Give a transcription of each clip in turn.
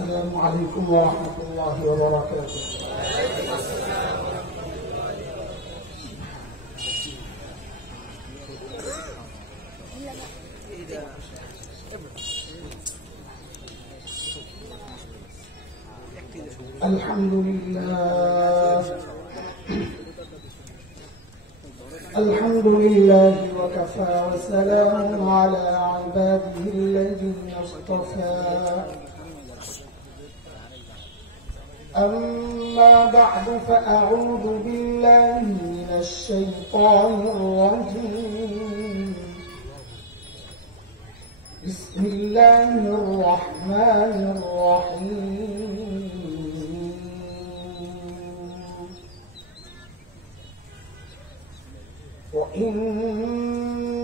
السلام عليكم ورحمة الله وبركاته. الحمد لله الحمد لله وكفى وسلام على عباده الذين اصطفى. أما بعد فأعوذ بالله من الشيطان الرجيم. بسم الله الرحمن الرحيم. وإن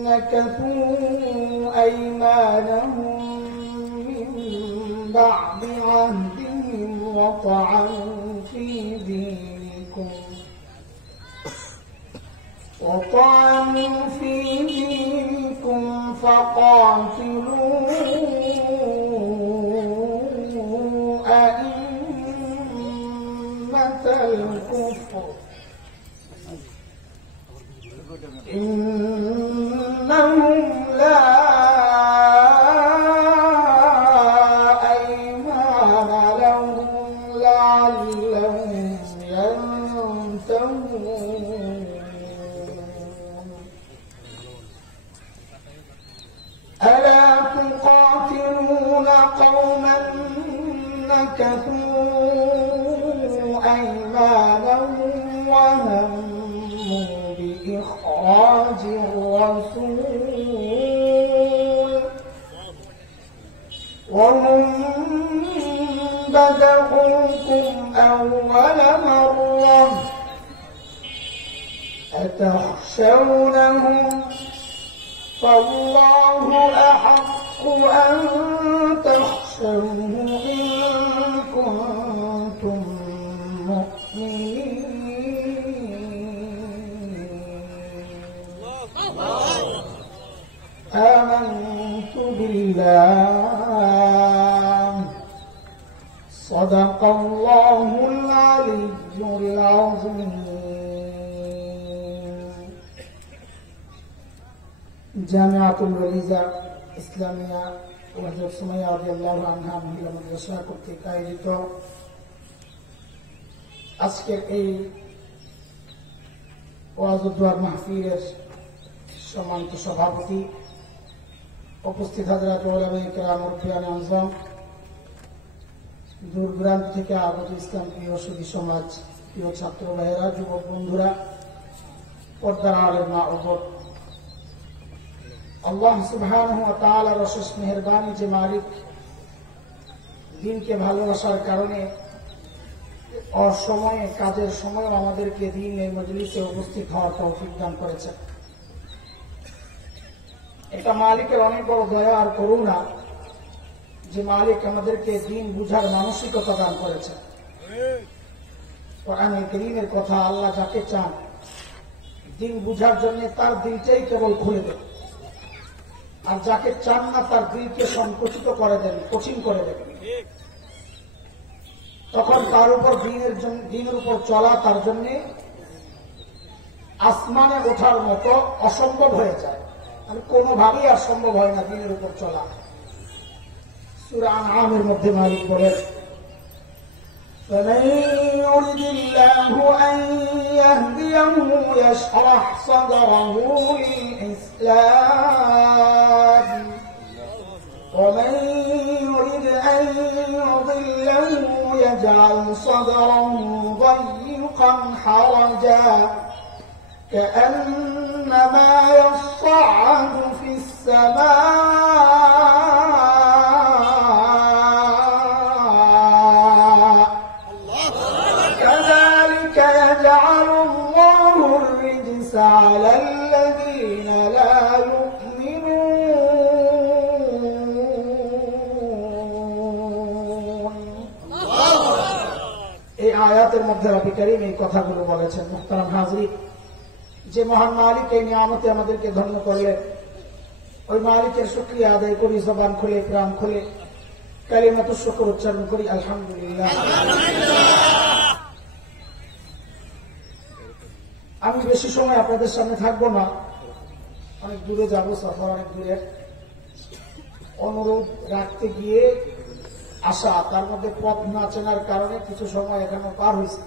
نكثوا أيمانهم من بعد عهدهم وطعنوا في دينكم فقاتلوا أئمة الكفر إنهم لا أيمان لهم لعلهم ينتهون. ألا تقاتلون قوما نكثوا أيمانهم وهموا بإخراج الرسول وهم بدأوكم أول مرة أتخشونهم فالله أحق أن تخشوه إن كنتم مؤمنين. آمنت بالله صدق الله العلي العظيم. জামিআতুল ওয়ালিজা ইসলামিয়া হযরত সুমাইয়া রাদিয়াল্লাহু আনহা মহিলা মাদ্রাসা কর্তৃক আয়োজিত আজকের এই ওয়াজ ও দোয়া মাহফিলের সম্মানিত সভাপতি, উপস্থিত হযরত উলামায়ে কেরাম, মুরব্বিয়ানে আযম, দূর দূরান্ত থেকে আগত ইসলাম প্রিয় সুধী সমাজ, প্রিয় ছাত্র ভাইয়েরা, যুবক বন্ধুরা, পর্দার আড়ালের মা ও বোন, আল্লাহ সুবহানাহু ওয়া তাআলার অশেষ মেহেরবানি যে মালিক দিনকে ভালোবাসার কারণে অসময়ে কাজের সময় আমাদেরকে দিন এই মজলিসে উপস্থিত হওয়ার তৌফিক দান করেছেন। এটা মালিকের অনেক বড় দয়া আর করুণা যে মালিক আমাদেরকে দিন বুঝার মানসিকতা দান করেছেন। কোরআনে কারীমের কথা, আল্লাহ যাকে চান দিন বুঝার জন্য তার দিলটাই কেবল খুলে দেন, আর যাকে চান না তার দিলকে সংকুচিত করে দেন, কঠিন করে দেন। তখন তার উপর দিনের উপর চলা তার জন্য আসমানে ওঠার মতো অসম্ভব হয়ে যায়, আর কোনোভাবেই আর সম্ভব হয় না দিনের উপর চলা। সূরা আনআমের মধ্যে মালিক বলেন, فمن يرد الله أن يهديه يشرح صدره للإسلام ومن يرد أن يضله يجعل صدره ضيقا حرجا كأنما يصعد في السماء كذلك يجعل الله الرجس على الذين لا يؤمنون. এই আয়াতের মধ্যে রব্বুল কারীম এই কথাগুলো বলেছেন। মুহতারাম হাজরিন, যে মহান মালিক এই নিয়ামতে আমাদেরকে ধন্য করলেন, ওই মালিকের শুকরিয়া আদায় করি জবান খুলে, প্রাণ খুলে। কালিমাতুশ শুকর উচ্চারণ করি, আলহামদুলিল্লাহ। আমি বেশি সময় আপনাদের সামনে থাকবো না, অনেক দূরে যাবো, সফর অনেক দূরের। অনুরোধ রাখতে গিয়ে আসা, তার মধ্যে পথ না চেনার কারণে কিছু সময় এখানে পার হয়েছে।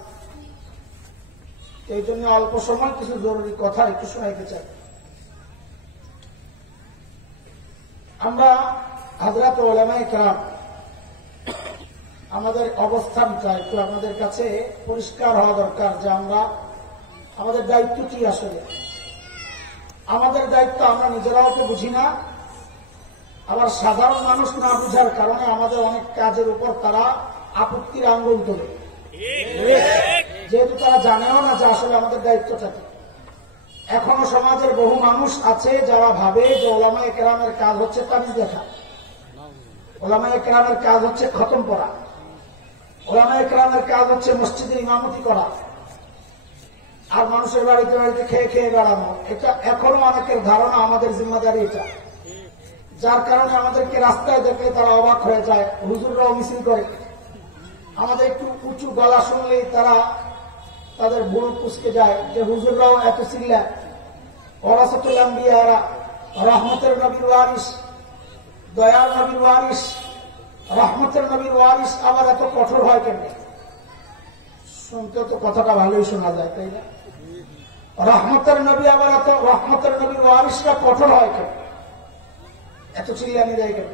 এই জন্য অল্প সময় কিছু জরুরি কথা একটু শোনাইতে চাই। আমরা হযরত উলামায়ে কেরাম আমাদের অবস্থানটা একটু আমাদের কাছে পরিষ্কার হওয়া দরকার, যে আমরা আমাদের দায়িত্ব কি। আসলে আমাদের দায়িত্ব আমরা নিজেরাও তো বুঝি না, আবার সাধারণ মানুষ না বুঝার কারণে আমাদের অনেক কাজের উপর তারা আপত্তির আঙ্গুল তোলে, যেহেতু তারা জানেও না যে আসলে আমাদের দায়িত্বটা কি। এখনো সমাজের বহু মানুষ আছে যারা ভাবে যে উলামায়ে কেরামের কাজ হচ্ছে তাবিজ দেখা, উলামায়ে কেরামের কাজ হচ্ছে খতম পড়া, উলামায়ে কেরামের কাজ হচ্ছে মসজিদে ইমামতি করা, আর মানুষের বাড়িতে বাড়িতে খেয়ে খেয়ে বেড়ানো। এটা এখনো অনেকের ধারণা, আমাদের জিম্মাদারি এটা। যার কারণে আমাদেরকে রাস্তায় দেখলে তারা অবাক হয়ে যায়, হুজুররাও মিছিল করে। আমাদের একটু উঁচু গলা শুনলেই তারা তাদের বুড়ো কুচকে যায়, যে হুজুররাও এত চিল্লা। ওয়ারাসাতুল আম্বিয়ারা, রহমতের নবীর ওয়ারিস, দয়ার নবীর ওয়ারিস, রহমতের নবীর ওয়ারিস আবার এত কঠোর হয় কেন? শুনতে তো কথাটা ভালোই শোনা যায়, তাই না? রহমতের নবী আবার এত, রহমতের নবীর ওয়ারিসরা কঠোর হয় কেন? এত চিল্লানি দেয় কেন?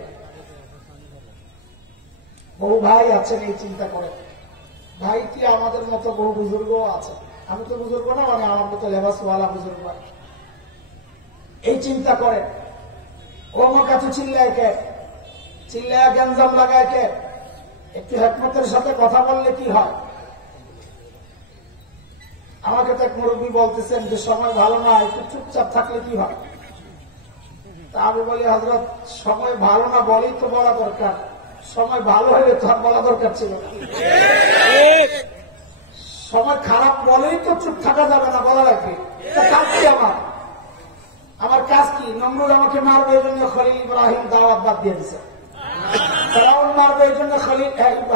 বহু ভাই আছেন এই চিন্তা করে। ভাই কি আমাদের মতো বহু বুজুর্গ আছে, আমি তো বুজুর্গ না, মানে আমার মতো লেবাসওয়ালা বুজুর্গ। এই চিন্তা করে অমুক এত চিল্লায় কে, চিল্লায় গ্যাঞ্জাম লাগায় কে? একটু হিকমতের সাথে কথা বললে কি হয়? আমাকে তো এক মুরব্বী বলতেছেন যে সময় ভালো না, একটু চুপচাপ থাকলে কি হয়? তা আমি বলি, হযরত সময় ভালো না বলেই তো বলা দরকার, সময় ভালো হলে তো আর বলা দরকার ছিল না। সময় খারাপ বলেই তো চুপ থাকা যাবে না, বলা লাগবে। কাজ কি আমার? আমার কাজ কি? নমরুদ আমাকে মারবে এই জন্য খলিল ইব্রাহিম দাওয়াত বাদ দিয়ে দিছে, ফেরাউন মারবে এই জন্য খলিল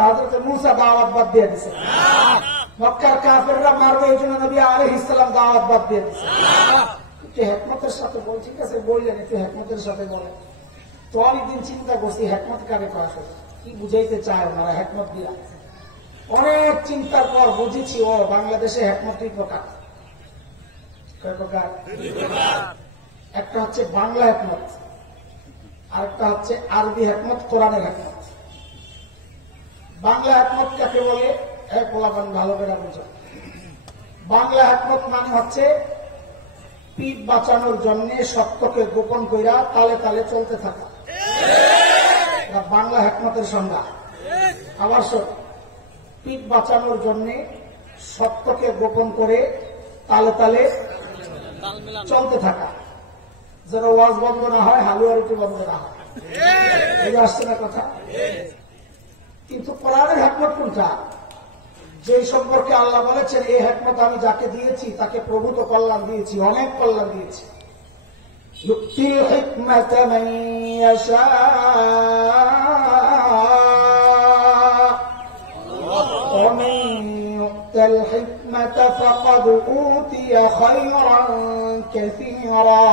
হযরত মূসা দাওয়াত বাদ দিয়ে দিছে, মক্কার কাফেররা মারবে এই জন্য নবী আলাইহিস সালাম দাওয়াত বাদ দিয়ে দিছে। একটু হিকমতের সাথে বল, ঠিক আছে বললেন, একটু হিকমতের সাথে বলেন। তো অনেকদিন চিন্তা করছি হিকমত কারে করা হবে, কি বুঝাইতে চায় ওনারা হিকমত দিয়া। অনেক চিন্তার পর বুঝেছি, ও বাংলাদেশে হিকমত দুই প্রকার। কয় প্রকার? একটা হচ্ছে বাংলা হিকমত, আরেকটা হচ্ছে আরবি হিকমত, কোরআনের হিকমত। বাংলা হিকমত কাকে বলে? এক পোলাপান ভালো করে বুঝো। বাংলা হিকমত মানে হচ্ছে পিঠ বাঁচানোর জন্য সত্যকে গোপন কইরা তালে তালে চলতে থাকা, বাংলা হিকমতের সংজ্ঞা। আবার পিঠ বাঁচানোর জন্য সত্যকে গোপন করে তালে তালে চলতে থাকা, যেন ওয়াজ বন্ধ না হয়, হালুয়া রুটি বন্ধ না হয়। এই আসছে না কথা? কিন্তু কোরআনের হিকমত কোনটা? যে সম্পর্কে আল্লাহ বলেছেন, এই হিকমত আমি যাকে দিয়েছি তাকে প্রভূত কল্যাণ দিয়েছি, অনেক কল্যাণ দিয়েছি। ইউতিল হিকমাতা মান ইয়াশা, ওয়া মান ইউতাল হিকমাতা ফাকাদ উতিয়া খায়রান কাসীরা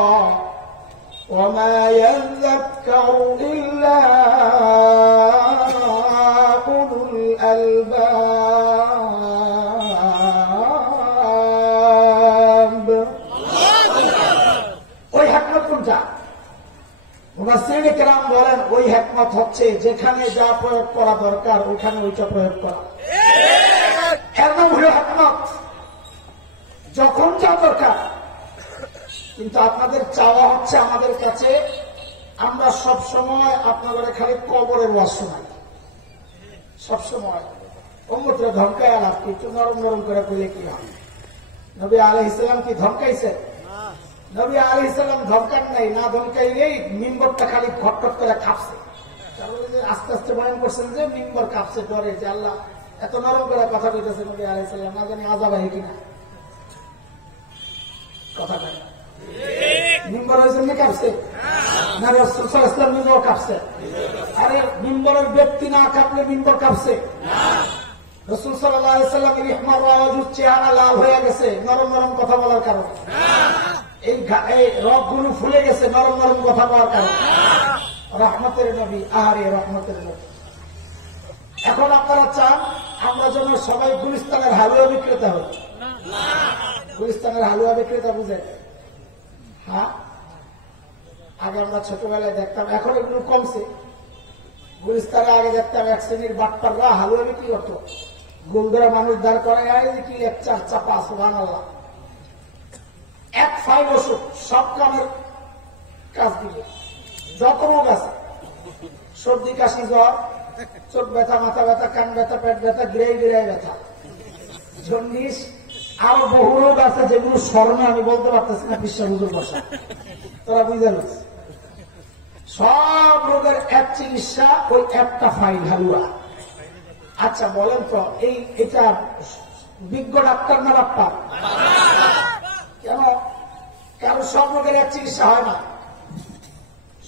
ওয়া মা ইয়াযাক্কারু ইল্লা উলুল আলবাব। ওই হিকমত কোনটা? মুফাসসিরিনে কেরাম বলেন, ওই হিকমত হচ্ছে যেখানে যা প্রয়োগ করা দরকার ওইখানে ওইটা প্রয়োগ করা। এর নাম হলো হিকমত, যখন যা দরকার। কিন্তু আপনাদের চাওয়া হচ্ছে আমাদের কাছে, আমরা সব সময় আপনাদের খালি কবরের ওয়াজ শোনাই, সবসময় উম্মতরে ধমকায় আলাপ, একটু নরম নরম করে কইলে কি হয়? নবী আলাইহিস সালাম কি ধমকাইছে? নবী আলাইহিস সালাম ধমকান নাই, না ধমকাইলেই মিম্বরটা খালি ঘটঘট করে কাঁপছে। আস্তে আস্তে বয়ান করছেন যে মিম্বর কাঁপছে ডরে, যে আল্লাহ এত নরম করে কথা কইতেছে নবী আলাইহিস সালাম, না জানি আযাব হয় কিনা। কথা মিম্বর হয়েছে কাঁপছে, না রাসূল সাল্লাল্লাহু আলাইহি ওয়াসাল্লাম নিজেও কাঁপছে? আরে মিম্বরের ব্যক্তি না কাঁপলে মিম্বর কাঁপছে? রাসূল সাল্লাল্লাহু আলাইহি ওয়াসাল্লামের ইহমার ওয়াজুদ চেহারা লাল হয়ে গেছে নরম নরম কথা বলার কারণে। এই রগগুলো ফুলে গেছে নরম নরম কথা বলার কারণে। রহমতের নবী, আহারে রহমতের নবী। এখন আপনারা চান আমরা যেন সবাই গুলিস্তানের হালুয়া বিক্রেতা হই? গুলিস্তানের হালুয়া বিক্রেতা বুঝেন? হ্যাঁ, আগে আমরা ছোটবেলায় দেখতাম, এখন এগুলো কমছে। গুলিস্তানে আগে দেখতাম এক শ্রেণীর বাটপাররা হালুয়া বিক্রি করতো। গোলদরা মানুষ দাঁড় করায় কি এক চার চাপা সুবহানাল্লাহ, এক ফাইল ওষুধ সব কামের কাজ দিবে। যত রোগ আছে, সর্দি কাশি জ্বর, চোখ ব্যথা, মাথা ব্যথা, কান ব্যথা, পেট ব্যথা, গিরাই গিরাই ব্যথা, জন্ডিস, আরো বহু রোগ আছে যেগুলো স্মরণে আমি বলতে পারতেছি না। বিশ্বাস হুজুর বসা তোরা বুঝে নিস, সব রোগের এক চিকিৎসা ওই একটা ফাইল হালুয়া। আচ্ছা বলেন তো, এটা বিজ্ঞ ডাক্তার না ডাক্তার? কেন? কারণ সব রোগের এক চিকিৎসা হয় না।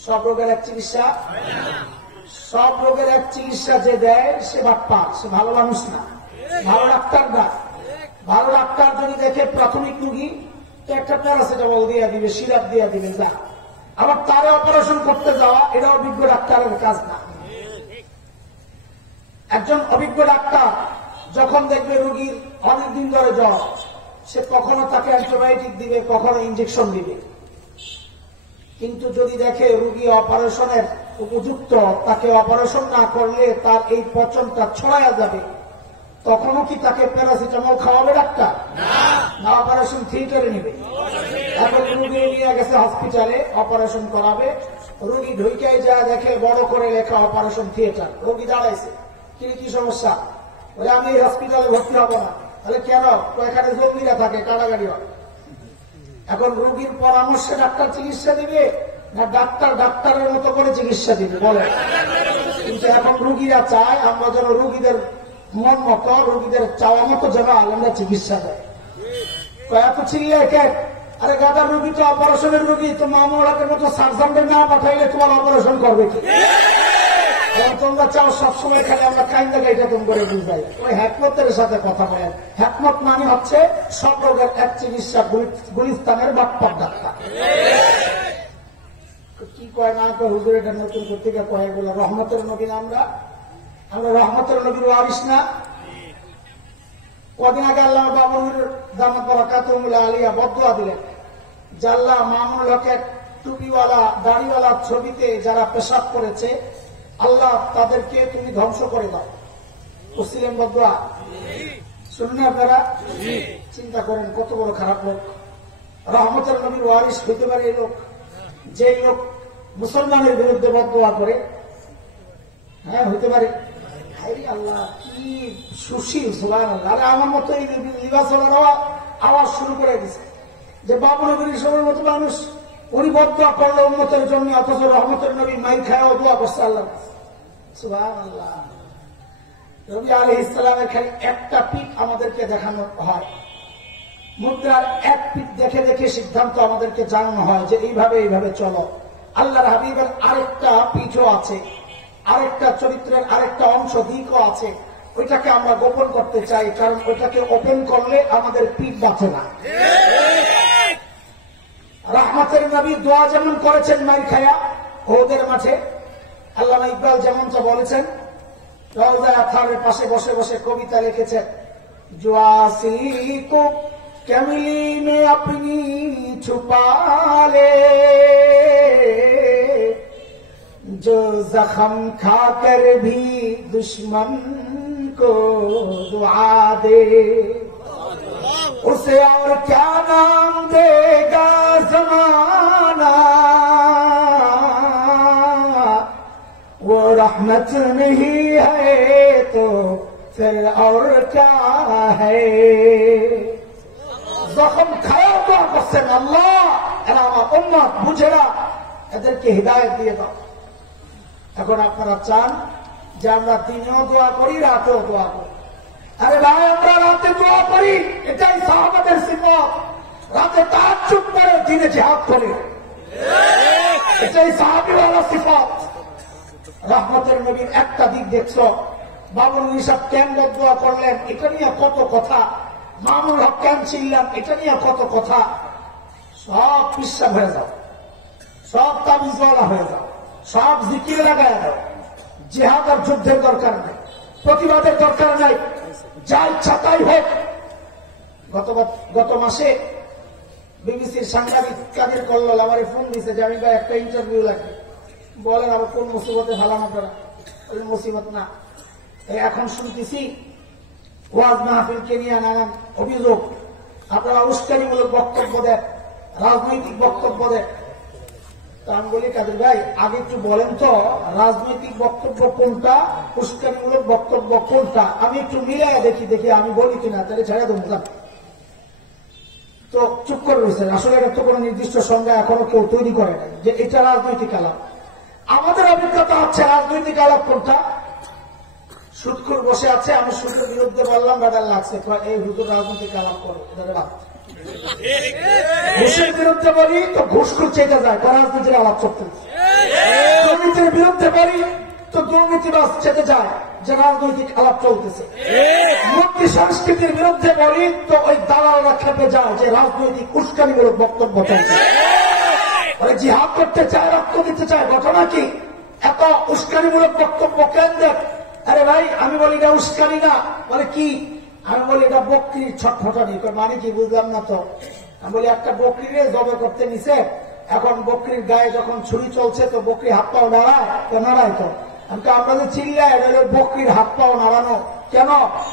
সব রোগের এক চিকিৎসা, সব রোগের এক চিকিৎসা যে দেয় সে বাপ্পা, সে ভালো মানুষ না, ভালো ডাক্তার না। ভালো ডাক্তার যদি দেখে প্রাথমিক রোগী, তো একটা প্যারাসিটামল দিয়ে দিবে, সিরাপ দিয়ে দিবে, যা। আবার তারে অপারেশন করতে যাওয়া, এটা অভিজ্ঞ ডাক্তারের কাজ না। একজন অভিজ্ঞ ডাক্তার যখন দেখবে রোগীর অনেকদিন ধরে জ্বর, সে কখনো তাকে অ্যান্টিবায়োটিক দিবে, কখনো ইঞ্জেকশন দিবে। কিন্তু যদি দেখে রোগী অপারেশনের উপযুক্ত, তাকে অপারেশন না করলে তার এই পচনটা ছড়ায়া যাবে, তখনও কি তাকে প্যারাসিটামল খাওয়াবে ডাক্তার? না, অপারেশন থিয়েটারে নিবে। এখন রোগী নিয়ে গেছে হসপিটালে, অপারেশন করাবে। রোগী ঢুকাই যায়, দেখে বড় করে লেখা অপারেশন থিয়েটার। রোগী দাঁড়াইছে, কি সমস্যা? বলে আমি এই হসপিটালে ভর্তি হবো না। তাহলে কেন? এখানে জঙ্গিরা থাকে, কাটাকাটি হয়। এখন রোগীর পরামর্শে ডাক্তার চিকিৎসা দিবে না ডাক্তার ডাক্তারের মতো করে চিকিৎসা দিবে? বলে। কিন্তু এখন রোগীরা চায় আমরা যেন রোগীদের মন মতো, রোগীদের চাওয়া মতো যেন আমরা চিকিৎসা দেয়। এত চিল্লে কে? আরে গাদার রোগী তো অপারেশনের রোগী, তো মামলাকের মতো সার্জনদের না পাঠাইলে তোমার অপারেশন করবে কি? তোমরা চাও সবসময় খালি আমরা কাইন্দা গাইটা তুমি করে বুঝাই। ওই হ্যাকমতের সাথে কথা বলেন। হ্যাকমত মানে হচ্ছে সব রোগের এক চিকিৎসা, গুলিস্তানের বাপ্পার ডাক্তার। কি কয় না কয় হুজুর, এটা নতুন পত্রিকা কয় বলে রহমতের নবী না? আমরা রহমতের নবীর ওয়ারিস না? কদিন আগে আল্লাহ বাবুর দামাত বারাকাতুহুল্লাহ আলিয়া বদদুয়া দিলেন, জাল্লাহ মামুনুল হকের টুপিওয়ালা দাড়িওয়ালা ছবিতে যারা পেশাব করেছে, আল্লাহ তাদেরকে তুমি ধ্বংস করে দাও। বুঝছিলেন বদদুয়া? শুনুন আপনারা, চিন্তা করেন কত বড় খারাপ লোক। রহমতের নবীর ওয়ারিস হইতে পারে এই লোক, যে লোক মুসলমানের বিরুদ্ধে বদদুয়া করে? হ্যাঁ, হইতে পারে। আল্লাহ কি সুশীল, সুবহানাল্লাহ। আরে আমার মতো এই লিবাসওয়ালারা আওয়াজ শুরু করে দিছে যে বাবু নবীর সময়ের মতো মানুষ উনি বদদুয়া করলো উম্মতের জন্য, অথচ রহমতের নবী মাই খায়ও দোয়া করছে আল্লাহ। সুবহানাল্লাহ। নবী আলাইহিস সালামের খালি একটা পিঠ আমাদেরকে দেখানো হয়, মুদ্রার এক পিঠ দেখে দেখে সিদ্ধান্ত আমাদেরকে জানানো হয় যে এইভাবে চলো। আল্লাহর হাবিবের আরেকটা পিঠও আছে, আরেকটা চরিত্রের আরেকটা অংশ দিকও আছে। ওইটাকে আমরা গোপন করতে চাই, কারণ ওইটাকে ওপেন করলে আমাদের পিঠ বাঁচে না। রহমতের নবী দোয়া যেমন করেছেন মাইর খায়া ওদের মাঠে, আল্লামা ইকবাল যেমনটা বলেছেন, রওজা আথারের পাশে বসে বসে কবিতা লিখেছেন, জোয়াসি কো কমলি মে আপনি ছুপা লে, जो जख्म खाकर भी दुश्मन को दुआ दे, उसे और क्या नाम देगा ज़माना, वो रहमत नहीं है तो फिर और क्या है। जख्म खाया तो बसेन अल्लाह, এরা আমার উম্মত বুঝেরা, এদেরকে হিদায়াত দিয়ে দাও। এখন আপনারা চান যে আমরা দিনেও দোয়া করি, রাতেও দোয়া করি। আরে ভাই, আমরা রাতে দোয়া করি, এটাই সাহাবাদের সিফত। রাতে তাহাজ্জুদ করে, দিনে জিহাদ করি। এটাই সাহাবীওয়ালা সিফাত। রহমতের নবীর একটা দিক দেখছো, বাবুল হিসাব কেন বদদোয়া করলেন এটা নিয়ে কত কথা, মামুল হক কেন ছিলেন এটা নিয়ে কত কথা। সব বিশ্বাস হয়ে যাও, সব তাবিজওয়ালা হয়ে যাও, সব জিকিরে লাগায় দাও। জিহাদ আর যুদ্ধের দরকার নাই, প্রতিবাদের দরকার নাই, যা ইচ্ছা তাই হোক। গত মাসে বিবিসির সাংবাদিক কাদের কল্লোল আমার ফোন দিছে যে আমি ভাই একটা ইন্টারভিউ লাগবে। বলেন আবার কোন মুসিবতে ভালাম আপনারা? মুসিবত না, এখন শুনতেছি ওয়াজ মাহফিলকে নিয়ে নানান অভিযোগ, আপনারা উস্কানিমূলক বক্তব্য দেন, রাজনৈতিক বক্তব্য দেন। তা আমি বলি কাদের ভাই আগে একটু বলেন তো রাজনৈতিক বক্তব্য কোনটা, উস্কানিমূলক বক্তব্য কোনটা, আমি একটু মিলাই দেখি আমি বলি কিনা, তাহলে ছেড়ে দেবো। তো চুপ করে রয়েছেন। আসলে এটা তো কোনো নির্দিষ্ট সংজ্ঞা এখনো কেউ তৈরি করে নাই যে এটা রাজনৈতিক আলাপ। আমাদের অভিজ্ঞতা হচ্ছে রাজনৈতিক আলাপ কোনটা। সুদখোর বসে আছে, আমি সুদের বিরুদ্ধে বললাম, বেদার লাগছে, এই হুজুর রাজনৈতিক আলাপ করে, ঘুষের বিরুদ্ধে বলি তো ঘুষখোর চেয়ে যায়, রাজনীতির আলাপ চলতে। দুর্নীতির বিরুদ্ধে বলি তো দুর্নীতিবাজ চেতে যায়, যে রাজনৈতিক আলাপ চলতেছে। মূর্তি সংস্কৃতির বিরুদ্ধে বলি তো ওই দালালরা খেপে যায়, যে রাজনৈতিক উস্কানিমূলক বক্তব্য চলছে। জিহাদ করতে চায়, রক্ত দিতে চায়, ঘটনা কি? এত উস্কানিমূলক বক্তব্য কেন দেখ? আরে ভাই আমি বলি এটা উস্কানি না, বলে কি? আমি বলি এটা বকরির ছটফটানি। মানে কি বুঝলাম না তো। আমি বলি একটা বকরিরে জবে করতে নিছে, এখন বকরির গায়ে যখন ছুরি চলছে তো বকরি হাত পাও নাড়ায় তো নাড়ায় তো। আমরা যে চিল্লায় এটা বকরির হাত পাও নাড়ানো কেন?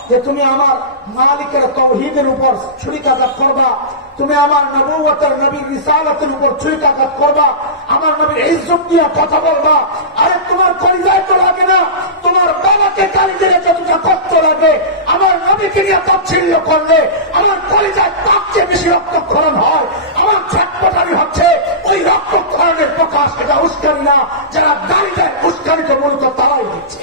যে তুমি আমার মালিকের তাওহীদের উপর ছুরিকাঘাত করবা, তুমি আমার নবুয়তের নবীর রিসালাতের উপর ছুরিকাঘাত করবা, আমার নবীর ইজ্জত নিয়ে কথা বলবা। আরে তোমার কলিজায় তো লাগে না, তোমার বাবাকে গালি দিলে যতটা কষ্ট লাগে, আমার নবীকে নিয়ে তাচ্ছিল্য করলে আমার কলিজায় তার চেয়ে বেশি রক্তক্ষরণ হয়। আমার ছটফটানি হচ্ছে ওই রক্তক্ষরণের প্রকাশ, এটা উস্কানি না। যারা গালি দেয় উস্কানি তো মূলত তারাই দিচ্ছে।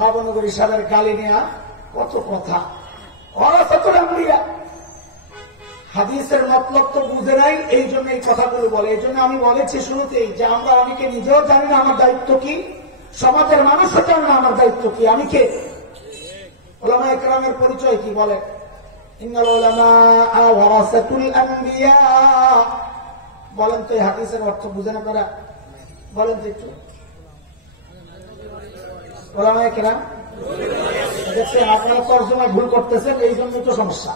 বাবনগরী সাহেবের গালি নেয়া কত কথা। হাদিসের মতলব তো বুঝে নাই, এই জন্য এই কথাগুলো বলে। এই জন্য আমি বলেছি শুরুতেই যে আমরা অনেকে নিজেও জানি না আমার দায়িত্ব কি, সমাজের মানুষও জানে না আমার দায়িত্ব কি, আমি কে। উলামা ইকরামের পরিচয় কি বলে? ইন্নাল উলামা ওয়ারাসাতুল আম্বিয়া। বলেন তো এই হাদিসের অর্থ বুঝে না করা? বলেন তো একটু। উলামা ইকরাম দেখছেন আপনারা তর্জমায় ভুল করতেছেন, এই জন্যই তো সমস্যা।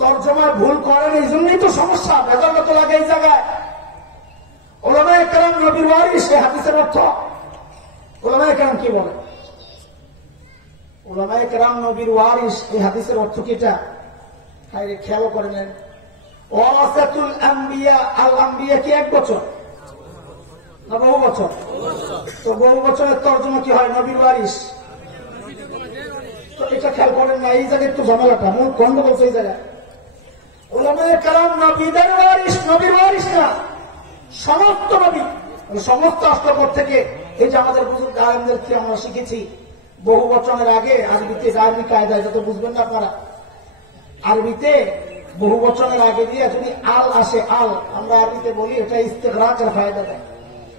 তর্জমায় ভুল করেন এই জন্যই তো সমস্যা, ভেজাল তো লাগে এই জায়গায়। উলামা ইকরাম নবীর ওয়ারিস, এই হাদিসের অর্থ। উলামা ইকরাম কি বলে? উলামা ইকরাম নবীর ওয়ারিস, এই হাদিসের অর্থ কি? এটা খেয়াল করে নেন। ওয়ারাসাতুল আম্বিয়া, আল আম্বিয়া কি এক বছর না বহু বছর? তো বহু বছরের তর্জমা কি হয়? নবীর ওয়ারিস। তো এটা খেয়াল করেন না, এই জায়গায় একটু ঝামেলাটা মূল গন্ডগোল এই জায়গায়। উলামায়ে কেরাম নবীদের ওয়ারিস, নবীর ওয়ারিস না, সমস্ত নবী, সমস্ত অষ্টপর থেকে। এই যে আমাদের বুজুর্গ আলেমদেরকে আমরা শিখেছি বহু বচনের আগে আরবিতে, আরবি কায়দায় যত বুঝবেন না আপনারা, আরবিতে বহু বচনের আগে দিয়ে যদি আল আসে, আল আমরা আরবিতে বলি এটা ইস্তেগরাকের ফায়দা দেয়,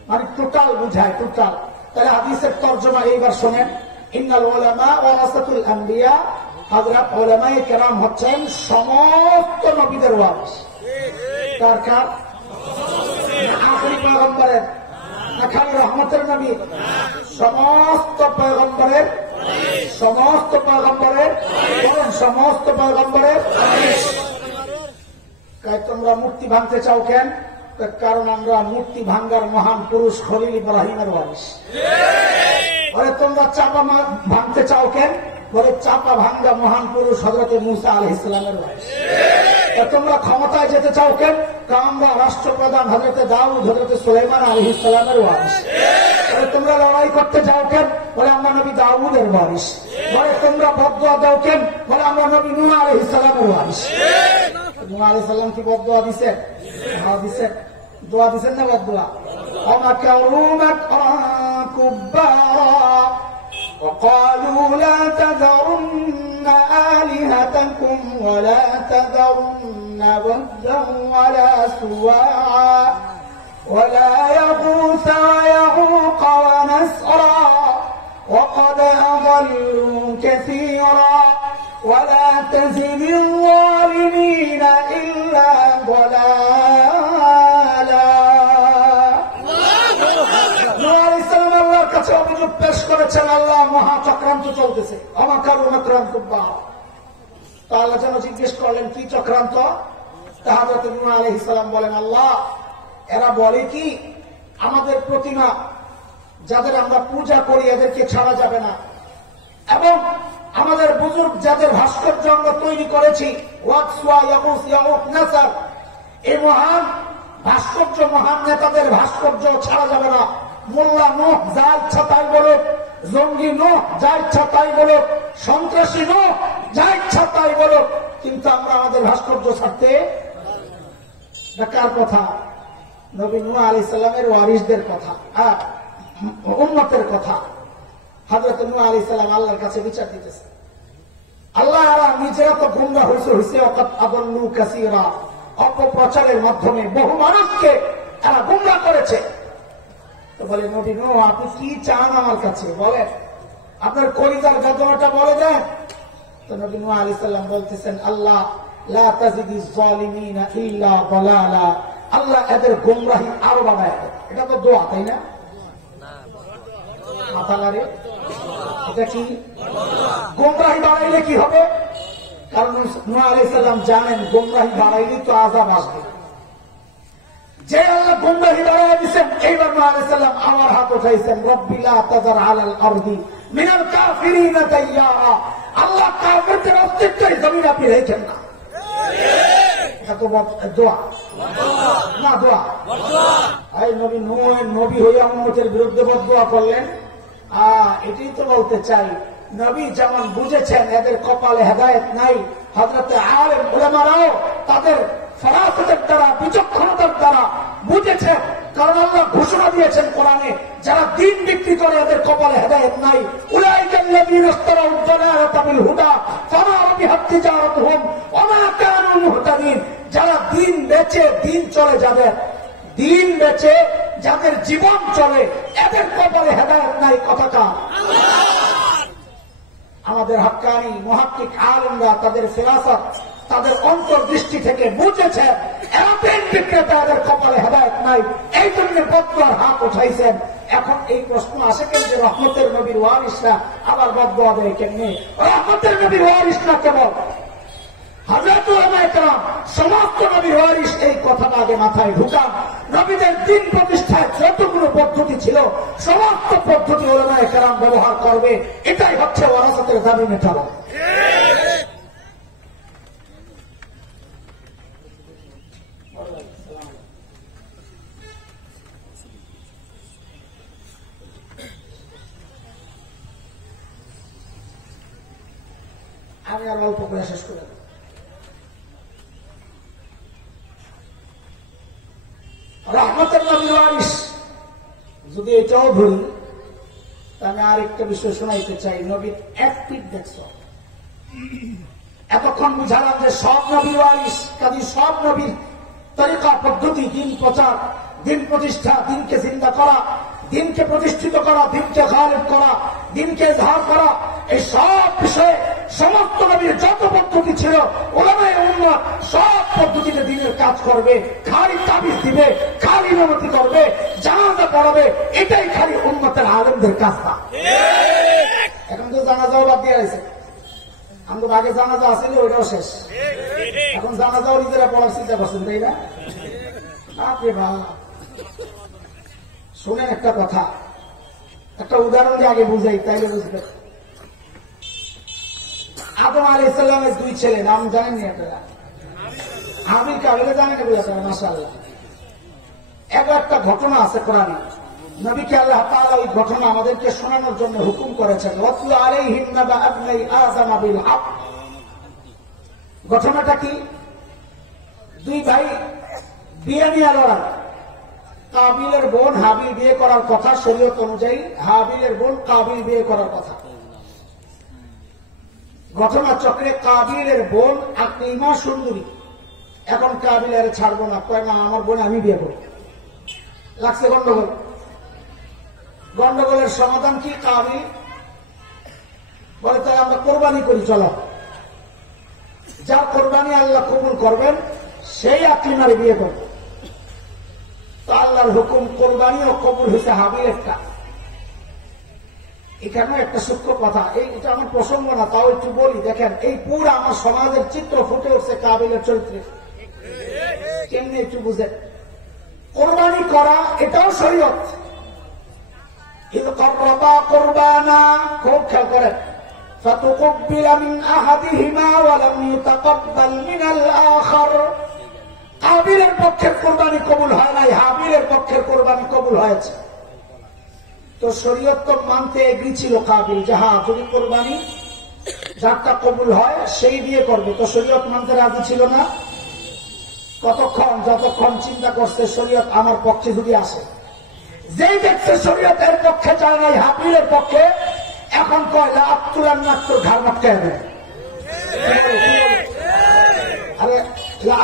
মানে টোটাল বুঝায়, টোটাল। তাহলে হাদিসের তর্জমা এইবার শোনেন। ইন্নাল উলামা ওয়ারাসাতুল আম্বিয়া, হযরত উলামায়ে কেরাম হচ্ছেন সমস্ত নবীদের ওয়ারিস। কার কার? আখেরি পয়গম্বরের না খালি রহমতের নবী? সমস্ত পয়গম্বরের, সমস্ত পয়গম্বরের, সমস্ত পয়গম্বরের। তোমরা মূর্তি ভাঙতে চাও কেন? কারণ আমরা মূর্তি ভাঙ্গার মহান পুরুষ খলিল ইব্রাহিমের ওয়ারিস। বলে তোমরা চাপা ভাঙতে চাও কেন? বলে চাপা ভাঙ্গা মহান পুরুষ হযরত মুসা আলাইহিস সালামের ওয়ারিস। তোমরা ক্ষমতায় যেতে চাও কেন? কারণ আমরা রাষ্ট্রপ্রধান হযরত দাউদ, হযরত সুলাইমান আলাইহিস সালামের ওয়ারিস। বলে তোমরা লড়াই করতে চাও কেন? বলে আমরা নবী দাউদের ওয়ারিস। বলে তোমরা বদদোয়া দাও কেন? বলে আমরা নবী নূহ আলাইহিস সালামের ওয়ারিস। নূহ আলাইহিস সালাম কি বদদোয়া দিছেন? হ্যাঁ দিছেন। দোয়া দিছেন না বদদোয়া? ومكروا مكرا كبارا وقالوا لا تذرن آلهتكم ولا تذرن ودا ولا سواعا ولا يغوث ويعوق ونسرا وقد أضلوا كثيرا ولا تزد الظالمين إلا ضلالا আল্লাহর কাছে অভিযোগ পেশ করেছেন, আল্লাহ মহা চক্রান্ত চলতেছে, অমাকারু মাকরান্তুল্লাহ। তো আল্লাহ যেন জিজ্ঞেস করলেন কি চক্রান্ত? হযরত নূহ আলাইহিস সালাম বলেন, আল্লাহ এরা বলে কি আমাদের প্রতিমা যাদের আমরা পূজা করি এদেরকে ছাড়া যাবে না, এবং আমাদের বুজুর্গ যাদের ভাস্কর্য আমরা তৈরি করেছি ওয়াকসওয়া ইয়াগুস ইয়াউক নাসার, এই মহান ভাস্কর্য মহান নেতাদের ভাস্কর্য ছাড়া যাবে না। মোল্লা নূহ যা ইচ্ছা তাই বলুক, জঙ্গি নূহ যা ইচ্ছা তাই বলুক, সন্ত্রাসী নূহ যা ইচ্ছা তাই বলুক, কিন্তু আমরা আমাদের ভাস্কর্য ছাড়তে। কার কথা? নবী নূহ আলাইহিস সালামের ওয়ারিসদের কথা, উম্মতের কথা। হযরত নূহ আলাইহিস সালাম আল্লাহর কাছে বিচার দিতেছে, আল্লাহ এরা নিজেরা তো গুমরাহ হয়েছে, ওয়াকাদ আদাল্লু কাসীরা, অপপ্রচারের মাধ্যমে বহু মানুষকে এরা গুমরাহ করেছে। তো বলে নবী নূহ আপনি কি চান আমার কাছে বলেন, আপনার কলিজার বেদনাটা বলে দেন। তো নবী নূহ আলাইহিস সালাম বলতেছেন, আল্লাহ লা তাজিদিজ জালিমিনা ইল্লা দালালা, আল্লাহ এদের গুমরাহি আরো বাড়ায় দেন। এটা তো দোয়া, তাই না? মাথা নাড়ে, এটা কি গুমরাহি বাড়াইলে কি হবে? কারণ নূহ আলাইহিস সালাম জানেন গুমরাহি বাড়াইলে তো আযাব আসবে। যে আল্লাহ গুমরাহি বাড়াইয়া দিয়েছেন, এইবার নূহ আলাইহিস সালাম আমার হাত উঠাইছেন, রব্বি লা তাযার আলাল আরদি মিনাল কাফিরিনা দাইয়ারা, আল্লাহ কাফিরদের অস্তিত্বই জমিন আপনি রেখেন না। এত দোয়া না, দোয়া। এই নবী নূহ নবী হইয়া উম্মতের বিরুদ্ধে বদদোয়া করলেন। এটাই তো বলতে চাই, নবী যেমন বুঝেছেন এদের কপালে হেদায়েত নাই, হযরতে আলেম উলামারাও তাদের ফরাসতের দ্বারা, বিচক্ষণতার দ্বারা বুঝেছেন। কারণ আল্লাহ ঘোষণা দিয়েছেন কোরআনে, যারা দিন বিক্রি করে এদের কপালে হেদায়েত নাই। উলাইকাল্লাযীনা ইশতারাউ আদ-দালালাতা বিল হুদা ফামা রাবিহাত তিজারাতুহুম ওয়া মা কানু মুহতাদিন, যারা দিন বেচে দিন চলে যাদের, দিন বেচে যাদের জীবন চলে এদের কপালে হেদায়েত নাই। কথাটা আমাদের হক্কানি মুহাক্কিক আলেমরা তাদের ফিরাসত, তাদের অন্তর্দৃষ্টি থেকে বুঝেছে এরা দিন বিক্রেতা, এদের কপালে হেদায়েত নাই, এই জন্য বদদোয়ার হাত উঠাইছেন। এখন এই প্রশ্ন আসে কেন যে রহমতের নবীর ওয়ারিসরা আবার বদদোয়া দেয় কেমনে? রহমতের নবীর ওয়ারিসরা কেবল হযরত উলামায়ে কেরাম, সমস্ত নবীর ওয়ারিস এই কথাটা আগে মাথায় ঢুকান। নবীদের দিন প্রতিষ্ঠায় যতগুলো পদ্ধতি ছিল সমস্ত পদ্ধতি উলামায়ে কেরাম ব্যবহার করবে, এটাই হচ্ছে ওয়ারাসাতের দাবি মেটানো। আমি আর অল্প করে শেষ করে দেব। রহমতের নবীর ওয়ারিস যদি এটাও ধরি, আমি আরেকটা বিষয় শোনাইতে চাই। নবীর এক পিঠ দেখছ, এতক্ষণ বুঝালাম যে সব নবীর ওয়ারিস, কাজী সব নবীর তরিকা পদ্ধতি, দিন প্রচার, দিন প্রতিষ্ঠা, দিনকে জিন্দা করা, দিনকে প্রতিষ্ঠিত করা, দিনকে গালিব করা, দিনকে ইজহার করা, এই সব বিষয়ে সমস্ত নবীর যত পদ্ধতি ছিল উলামায়ে উম্মাহ সব পদ্ধতিতে দিনের কাজ করবে। খালি তাবিজ দিবে, খালি ইমামতি করবে, জানাজা পড়াবে, এটাই খালি উম্মতের আলেমদের কাজ না। এখন তো জানাজাও বাদ দিয়ে আছে, আমাদের আগে জানাজা আসলে ওইটাও শেষ, এখন জানাজাও নিজেরা পড়ার চিন্তা করছেন, তাই না? আপনি ভালো শোনেন একটা কথা, একটা উদাহরণ দিয়ে আগে বুঝাই, তাইলে বুঝবেন। আদম আলাইহিস সালামের দুই ছেলে, নাম জানেননি আপনারা? হাবিল কাবিল জানেন না? আপনারা মাশাআল্লাহ। একটা ঘটনা আছে কোরআনে, নবীকে আল্লাহ তাআলা এই ঘটনা আমাদেরকে শোনানোর জন্য হুকুম করেছেন। ওয়াতলু আলাইহিম নাবা আবনাই আদম বিল হক। ঘটনাটা কি? দুই ভাই বিয়ে নিয়ে লড়াই। কাবিলের বোন হাবিল বিয়ে করার কথা, শরীয়ত অনুযায়ী হাবিলের বোন কাবিল বিয়ে করার কথা। ঘটনা চক্রে কাবিলের বোন আকলিমা সুন্দরী, এখন কাবিলের ছাড়বো না, কয় না আমার বোন আমি বিয়ে করবো। লাগছে গন্ডগোল। গন্ডগোলের সমাধান কি? কাবিল বলে তাই আমরা কোরবানি করি, চলো। যার কোরবানি আল্লাহ কবুল করবেন সেই আকলিমারে বিয়ে করবে। তো আল্লাহর হুকুম কোরবানিও কবুল হয়েছে হাবিলেরটা। এখানে একটা সূক্ষ্ম কথা, এটা আমার প্রসঙ্গ না, তাও একটু বলি। দেখেন, এই পুরো আমার সমাজের চিত্র ফুটে উঠছে কাবিলের চরিত্রে। কেমনি একটু বুঝেন। কোরবানি করা এটাও শরীয়ত। কোরবানা খুব খেয়াল করেন। فتقبل من أحدهما ولم يتقبل من الآخر। কাবিলের পক্ষের কোরবানি কবুল হয় নাই, হাবিলের পক্ষের কোরবানি কবুল হয়েছে। তো শরীয়ত তো মানতে এগ্রি ছিল কাবিল, যাহা যদি কোরবানি যারটা কবুল হয় সেই দিয়ে করবে। তো শরীয়ত মানতে রাজি ছিল না কতক্ষণ? যতক্ষণ চিন্তা করছে শরীয়ত আমার পক্ষে যদি আসে। যেই দেখছে শরীয়ত এর পক্ষে যায় নাই, হাবিলের পক্ষে, এখন কয়লা আত্মুরান তোর ঘর মটকায় দেয়। আরে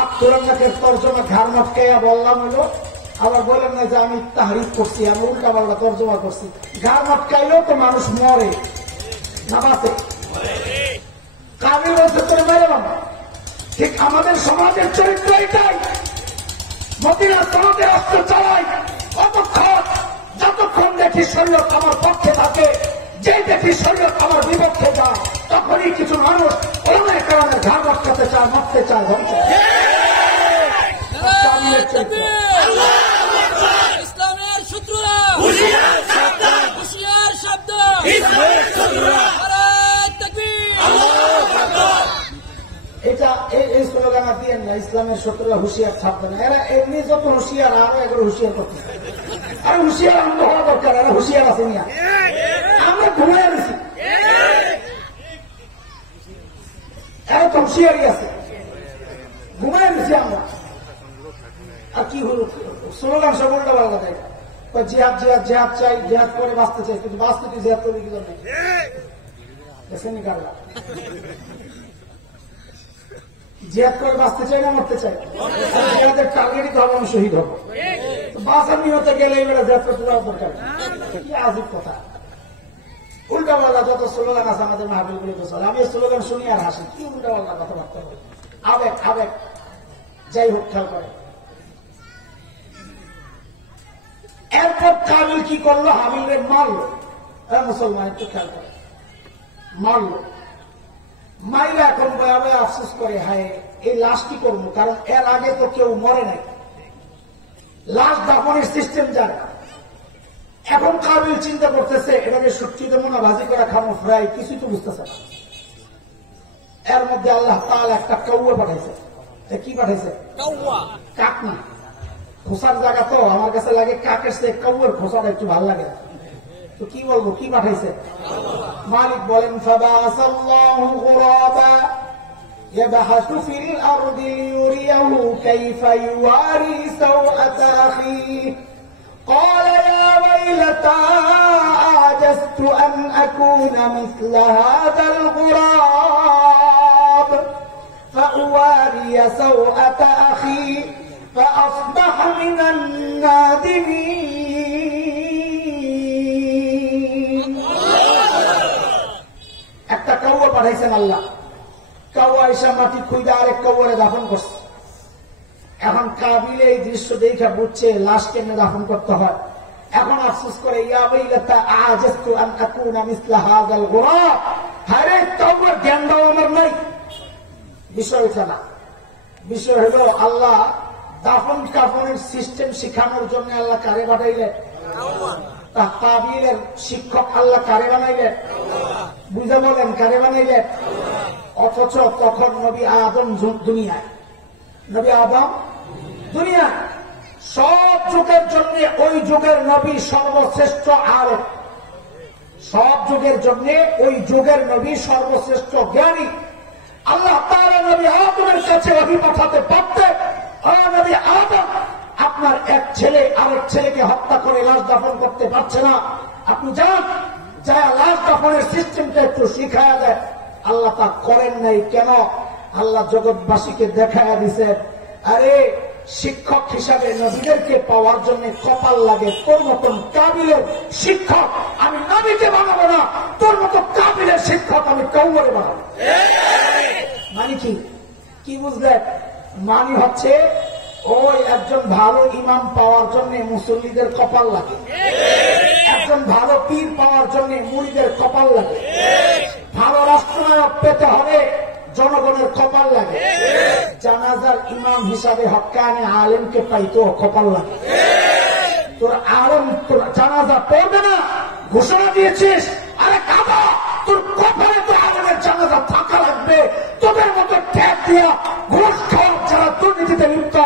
আত্মুরান্নাকের তর্জমা ঘর মটকাইয়া বললাম হলো, আবার বললেন না যে আমি তাহরিফ করছি, আমি উল্টা পাল্টা তর্জমা করছি। ঘর মটকাইলেও তো মানুষ মরে না বাঁচে। কাবিল বলছে তোর মেরে বাবা। ঠিক আমাদের সমাজের চরিত্র এটাই। মদিনা সমাজে অস্ত্র চালাই যতক্ষণ দেখি শরীয়ত আমার পক্ষে থাকে, যে দেখি শরীয়ত আমার বিপক্ষে যায়, তখনই কিছু মানুষ অনেক কারণে ঘাড় মটকাতে চায়, মরতে চায়, ধরতে ইসলামের শত্রুরা হুঁশিয়ার শব্দ। এটা এই স্লোগান দিয়ে না, ইসলামের শত্রুরা হুঁশিয়ার ছাপবে না। এরা এমনি যত হুঁশিয়ার, আরো এগুলো হুঁশিয়ার করতে। আর হুঁশিয়ার আমরা হওয়া দরকার। এরা হুঁশিয়ার আছে নিয়ে আমরা ঘুমিয়ে গেছি। এরা তো হুঁশিয়ারই আছে, ঘুমিয়ে গেছি আমরা। আর কি হল স্লোগান সব উল্টা পাল্টা দেয়। জিহাদ জিহাদ জিহাদ চাই, জিহাদ করে বাঁচতে চাই, কিন্তু বাঁচতে তুই জিহাদ করবি কি জন্য? দেখেনি কারলা জিহাদ করে বাঁচতে চাই না মরতে চাই? জিহাদের টার্গেটই তো হবে আমি শহীদ হবো। বাঁচার নিহতে গেলে এবার জিহাদ করতে যাওয়ার দরকার। কি আজব কথা। উল্টা পাল্টা যত স্লোগান আছে আমাদের মাহফিল গুলিতে চলে, আমি স্লোগান শুনি আর হাসি। কি উল্টা পাল্টা কথাবার্তা বলে, আবেগ আবেগ। যাই হোক, খেয়াল করে। এরপর কাবিল কি করলো? হাবিলের মারলো। মুসলমান একটু খেয়াল করে, মারলো। মাইরা এখন ভয়াবহ আফসোস করে, হায় এই লাশ কি করবো? কারণ এর আগে তো কেউ মরে নাই, লাশ দাফনের সিস্টেম জানে। এখন কাবিল চিন্তা করতেছে এটাকে সুটকিতে মনে ভাজি করা খানো, ফ্রাই, কিছুই তো বুঝতেছে না। এর মধ্যে আল্লাহ তাআলা একটা কৌয়া পাঠাইছে। কি পাঠাইছে? কাক না, খোসার জায়গা তো আমার কাছে লাগে কাকের সে কৌয়ের খোসাটা একটু ভালো লাগে। তো কি বলবো, কি পাঠাইছে? মালিক বলেন ফাবাসাল্লাহু গুরাবা ইয়াবহাসু ফিল আরদি লিয়ুরিয়াহু কাইফা ইওয়ারি সাওআতা আখিহি قال يا ويلتى أعجزت أن أكون مثل هذا الغراب فأواري سوءة أخي فأصبح من النادمين। একটা কাউয়া পাঠাইছেন আল্লাহ। কাউয়া এসে মাটি খুঁজে আরেক কাউয়ারে দাফন করছে। এখন কাবিল এই দৃশ্য দেখে বুঝছে লাশ কেমনে দাফন করতে হয়। এখন আফসোস করে, ইয়া ওয়াইলাতা আ'জাজতু আন আকুনা মিসলা হাযাল গুরাব। আরে তওবার জ্ঞান দাও আমার নাই। বিষয় এটা না, বিষয় হলো আল্লাহ দাফন কাফনের সিস্টেম শিখানোর জন্য আল্লাহ কারে পাঠাইলেন? কাবিলের শিক্ষক আল্লাহ কারে বানাইলেন? বুঝে বলেন কারে বানাইলেন? অথচ তখন নবী আদম দুনিয়ায়, নবী আদম দুনিয়া। সব যুগের জন্য ওই যুগের নবী সর্বশ্রেষ্ঠ আলেম, সব যুগের জন্য ওই যুগের নবী সর্বশ্রেষ্ঠ জ্ঞানী। আল্লাহ তাআলা নবী আদমের কাছে ওহী পাঠাতে পারতেন, নবী আদম আপনার এক ছেলে আরেক ছেলেকে হত্যা করে লাশ দাফন করতে পারছে না, আপনি যান, যা লাশ দাফনের সিস্টেমটা একটু শিখায়া দেয়। আল্লাহ তা করেন নাই। কেন? আল্লাহ জগৎবাসীকে দেখায়া দিছেন আরে শিক্ষক হিসাবে নবীদেরকে পাওয়ার জন্য কপাল লাগে। তোর মতন কাবিলের শিক্ষক আমি নবীকে বানাবো না, তোর মতো কাবিলের শিক্ষক আমি কৌমরে বানাবো। মানে কি বুঝলেন? মানে হচ্ছে ওই একজন ভালো ইমাম পাওয়ার জন্য মুসল্লিদের কপাল লাগে, একজন ভালো পীর পাওয়ার জন্য মুরিদের কপাল লাগে, ভালো রাষ্ট্রনায়ক পেতে হলে জনগণের কপাল লাগে, জানাজার ইমাম হিসাবে হক্কানি আলেমকে পাইতো কপাল লাগে। তোর আলেম তোর জানাজা পড়বে না ঘোষণা দিয়েছিস, আরে কাবা তোর কপালে তো আলেমের জানাজা থাকা লাগবে। তোদের মতো ট্যাগ দিয়া ঘুষ খাওয়া যারা দুর্নীতিতে লিপ্ত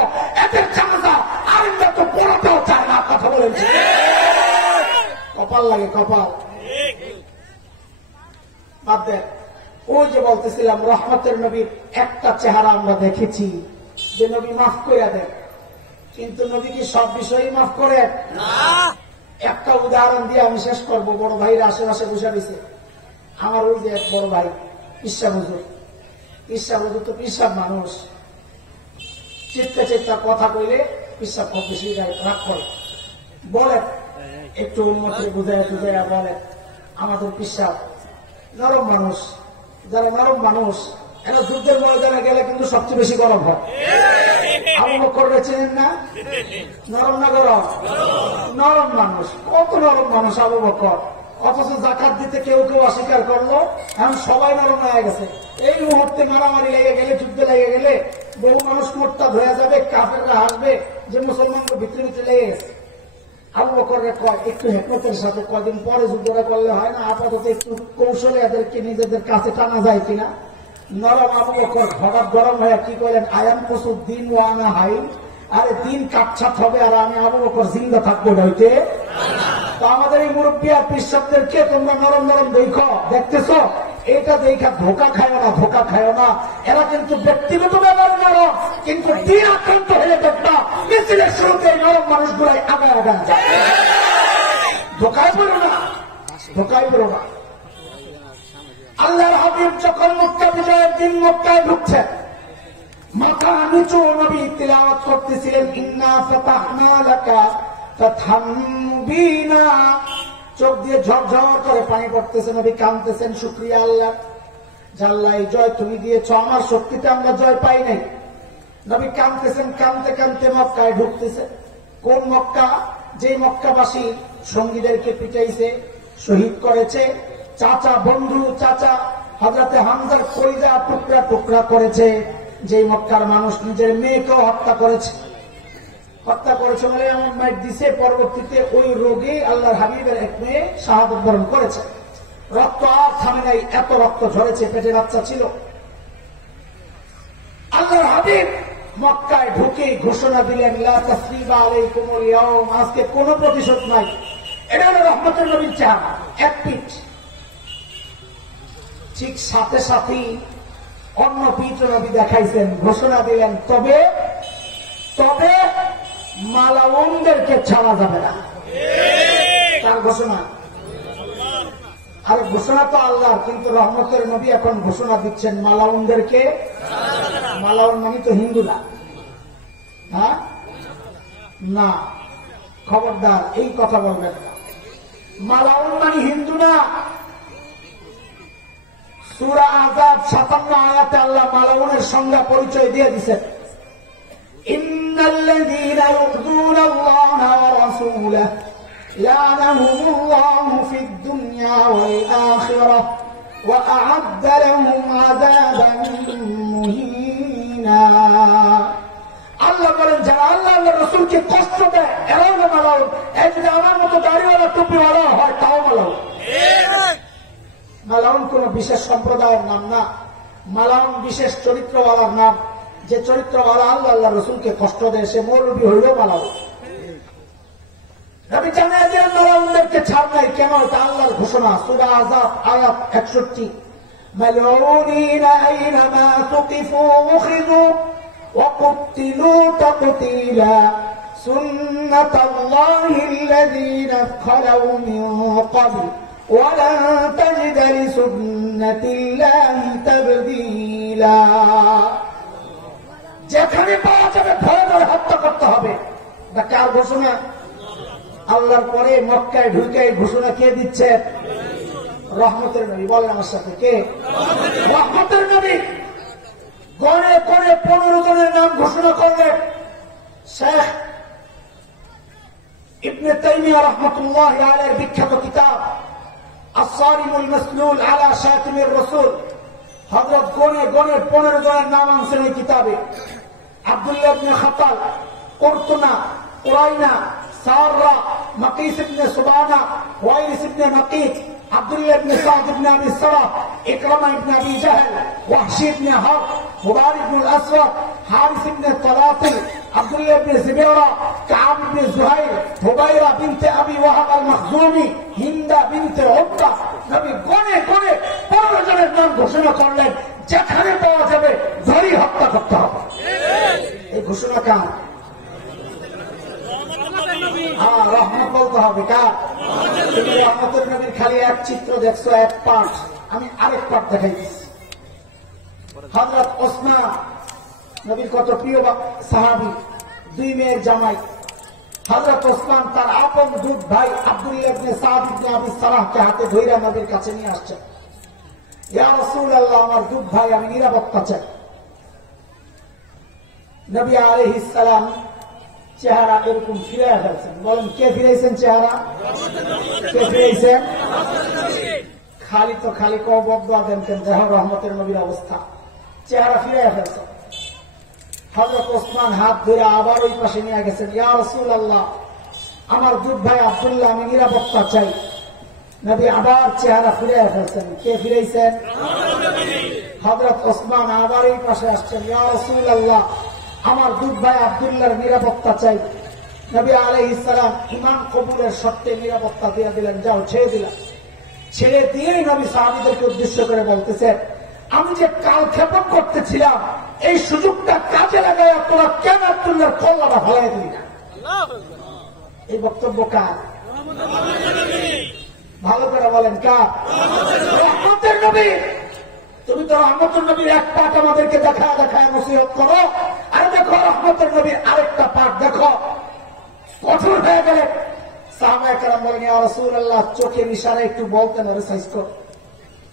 এদের জানাজা আলেমরা তো পড়াতেও চায় না। কথা বলেন, কপাল লাগে, কপাল। বাদ দেন, ওই যে বলতেছিলাম রহমতের নবীর একটা চেহারা আমরা দেখেছি যে নবী মাফ করে দেন, কিন্তু নবী কি সব বিষয়ই মাফ করেন? একটা উদাহরণ দিয়ে আমি শেষ করব। বড় ভাইরা আশেপাশে বসে দিছে। আমার ওই যে এক বড় ভাই পিসাব হুজুর তো পিসাব মানুষ, চিৎকা চিৎকা কথা কইলে পিসাব খুব বেশি রাগ করে। বলে একটু উন্মতি বুঝাইয়া বলে আমাদের পিসাব নরম মানুষ, যারা নরম মানুষ এরা যুদ্ধের ময়দানে গেলে কিন্তু সবচেয়ে বেশি গরম হয়। আবু বকর চেনেন না? নরম না গরম? নরম মানুষ, কত নরম মানুষ আবু বকর। অথচ জাকাত দিতে কেউ অস্বীকার করলো, এখন সবাই নরম হয়ে গেছে। এই মুহূর্তে মারামারি লেগে গেলে, যুদ্ধ লেগে গেলে বহু মানুষ মোরতাদ হয়ে যাবে, কাফেররা হাসবে যে মুসলমানদের ভিতরে ভিতরে লেগে গেছে। আবু বকরকে কয় একটু হেকমতের সাথে কয়দিন পরে যুদ্ধটা করলে হয় না, আপাতত একটু কৌশলে এদেরকে নিজেদের কাছে টানা যায় কিনা। নরম আবু বকর হঠাৎ গরম হয়ে কি কইলেন, আয়াম কসুর দিন ওয়ানা হাই, আরে দিন কাটছাট হবে আর আমি আবু বকর জিন্দা থাকবো হইতে। তো আমাদের এই মুরব্বী আর পিসাবদেরকে তোমরা নরম নরম দেখতেছ, এটা দেখা ধোকা খায় না, ধোকা খায় না। এরা কিন্তু ব্যক্তিগত ব্যাপার নরম, কিন্তু দিন আক্রান্ত হয়ে দেখবা মিছিলের শুরুতে নরম মানুষগুলাই আগায় আগায় যায়। ধোকায় পড়ো না, ধোকায় পড়ো না। আল্লাহর হাবিব যখন মক্কা বিজয়ের দিন মক্কায় ঢুকছেন, মাথা নিচু নবী তিলাওয়াত করতেছিলেন, ইন্না ফাতাহনা লাকা ফাতহাম মুবিনা। চোখ দিয়ে ঝরঝর করে পানি পড়তেছে, নবী কাঁদতেছেন শুকরিয়া আল্লাহ, আল্লাহ এই জয় তুমি দিয়েছ, আমার শক্তিতে আমরা জয় পাই নাই। নবী কাঁদতেছেন, কাঁদতে কাঁদতে মক্কায় ঢুকতেছে। কোন মক্কা? যে মক্কাবাসী সঙ্গীদেরকে পিটাইছে, শহীদ করেছে, চাচা বন্ধু চাচা হযরতে হামজার কলিজা টুকরা টুকরা করেছে, যে মক্কার মানুষ নিজের মেয়েকেও হত্যা করেছে বলে এমন মাইট দিছে, পরবর্তীতে ওই রোগে আল্লাহর হাবিবের এক মেয়ে শাহাদাত বরণ করেছে। রক্ত আর থামে নাই, এত রক্ত ঝরেছে, পেটে বাচ্চা ছিল। আল্লাহর হাবিব মক্কায় ঢুকে ঘোষণা দিলেন, লা তাসরিবা আলাইকুমুল ইয়াওম, আজকে কোনো প্রতিশোধ নাই। এটা হলো রহমতের নবীর চেহারা, এক পিঠ। ঠিক সাথে সাথেই অন্য পিঠ নবী দেখাইছেন, ঘোষণা দিলেন, তবে মালাউনদেরকে ছাড়া যাবে না। তার ঘোষণা। আর ঘোষণা তো আল্লাহ, কিন্তু রহমতের নবী এখন ঘোষণা দিচ্ছেন মালাউনদেরকে। মালাউন মানে তো হিন্দু না, হ্যাঁ না, খবরদার এই কথা বলবেন না। মালাউন মানে হিন্দু না। সূরা আযাব ৫৭ আয়াতে আল্লাহ মালাউনের সংজ্ঞা পরিচয় দিয়ে দিয়েছেন। ইন্নাল্লাযীনা ইউযুনা আল্লাহ ওয়া রাসূলাহু লা'নাহুমুল্লাহু ফিদ দুনিয়া ওয়াল আখিরাহ ওয়া আ'আদ্দা লাহুম আযাবান মুহিনা। আল্লাহ বলেন, যারা আল্লাহ আল্লাহর রাসূলকে কষ্ট দেয় এরাও মালাউন। এই যদি আমার মতো দাড়িওয়ালা টুপিওয়ালা হয় তাও মালাউন। মালাউন কোন বিশেষ সম্প্রদায়ের নাম না, মালাউন বিশেষ চরিত্রওয়ালার নাম। যে চরিত্রওয়ালা আল্লাহ আল্লাহ রসুলকে কষ্ট দেয় সে মৌলবী হইল মালাউন। নবী জানিয়ে দিলেন মালাউনদেরকে ছাড় নাই। কেন? এটা আল্লাহর ঘোষণা। সূরা আযাব আয়াত ৬১। মালউনিনা আইনামা তুকিফু উখিযু ওয়া কুতিলু তাকতীলা সুন্নাতাল্লাহিল্লাযীনা খালাউ মিন ক্বাবল ওয়ালান তাজিদা লিসুন্নাতিল্লাহি তাবদীলা। যেখানে পাওয়া যাবে ভয় ধরে হত্যা করতে হবে। এটা কার ঘোষণা? আল্লাহর পরে মক্কায় ঢুকে ঘোষণা কে দিচ্ছে? রহমতের নবী। বলেন আমার সাথে, কে? রহমতের নবী। গণে গণে 15 জনের নাম ঘোষণা করলেন। শেখ ইবনে তাইমিয়া রাহমাতুল্লাহি আলাইহির বিখ্যাত কিতাব আস-সারিমুল মাসলুল আলা শাতিমির রাসূল, হযরত গণে গণে 15 জনের নাম আনছেন এই কিতাবে। আব্দুল্লাহ ইবনে খাতাল, কুরতুনা, উরাইনা, সাররা, মাকিস ইবনে সুবানা, ওয়াইস ইবনে নাকিত, আব্দুল্লাহ ইবনে সাদ ইবনে আবি সারাহ, ইকরামা ইবনে আবি জাহল, ওয়াহশি ইবনে হারব, মুবারিক ইবনে আসওয়াদ, হারিস ইবনে তালাতিল, আব্দুল্লাহ ইবনে জিবাইরা, কাব ইবনে জুহাইর, হুবাইরা বিনতে আবি ওয়াহাব আল-মাখজুমি, হিন্দা বিনতে উতবা। নবী গণে গণে 15 জনের নাম ঘোষণা করলেন, যেখানে পাওয়া যাবে ধরি হত্যা করতে হবে। এই ঘোষণা কার? রহমত বলতে হবে কার? তুমি রহমতের নবীর খালি এক চিত্র দেখছো, এক পাঠ, আমি আরেক পাঠ দেখাই দিচ্ছি। হযরত ওসমান নবীর কত প্রিয় সাহাবী, 2 মেয়ের জামাই। হযরত ওসমান তার আপন দুধ ভাই আব্দুল্লাহ ইবনে সাদ ইবনে আবি সারাহকে হাতে ধইরা নবীর কাছে নিয়ে আসছেন। ইয়া রাসূলুল্লাহ, আমার দুধ ভাই, আমি নিরাপত্তা চাই। নবী আলাইহিস সালাম চেহারা এরকম ফিরাইয়া ফেলছেন। বলেন, কে ফিরাইছেন চেহারা? কে ফিরাইছেন? খালি তো খালি বদদোয়া দেন কেন? দেখো রহমতের নবীর অবস্থা, চেহারা ফিরাইয়া ফেলছেন। হযরত ওসমান হাত ধরে আবার ওই পাশে নিয়ে গেছেন। ইয়া রাসূলুল্লাহ, আমার দুধ ভাই আব্দুল্লাহ, আমি নিরাপত্তা চাই। নবী আবার চেহারা ফিরাইয়া ফেলছেন। কে ফিরাইছেন? হযরত ওসমান আবার এই পাশে আসছেন। ইয়া রাসূলুল্লাহ, আমার দুধ ভাই আব্দুল্লাহর নিরাপত্তা চাই। নবী আলাইহিস সালাম ঈমান কবুলের শর্তে নিরাপত্তা দিয়ে দিলেন। যাও, ছেড়ে দিলাম। ছেড়ে দিয়েই নবী সাহাবীদেরকে উদ্দেশ্য করে বলতেছেন, আমি যে কাল ক্ষেপণ করতেছিলাম, এই সুযোগটা কাজে লাগায় তোরা কেন আব্দুল্লাহর কল্লাটা ফলাই দিলি না? এই বক্তব্য কার? ভালো করে বলেন, কার? রহমতের নবী। তুমি তো রহমতের নবীর এক পাঠ আমাদেরকে দেখায় দেখায় নসিহত করো, আর দেখো রহমতের নবীর আরেকটা পাঠ দেখো, কঠোর হয়ে গেলে। সাহাবায়ে কেরাম বলেন, ইয়া রাসূলুল্লাহ, চোখের ইশারায় একটু বলতেন, আরে সাইজ কর,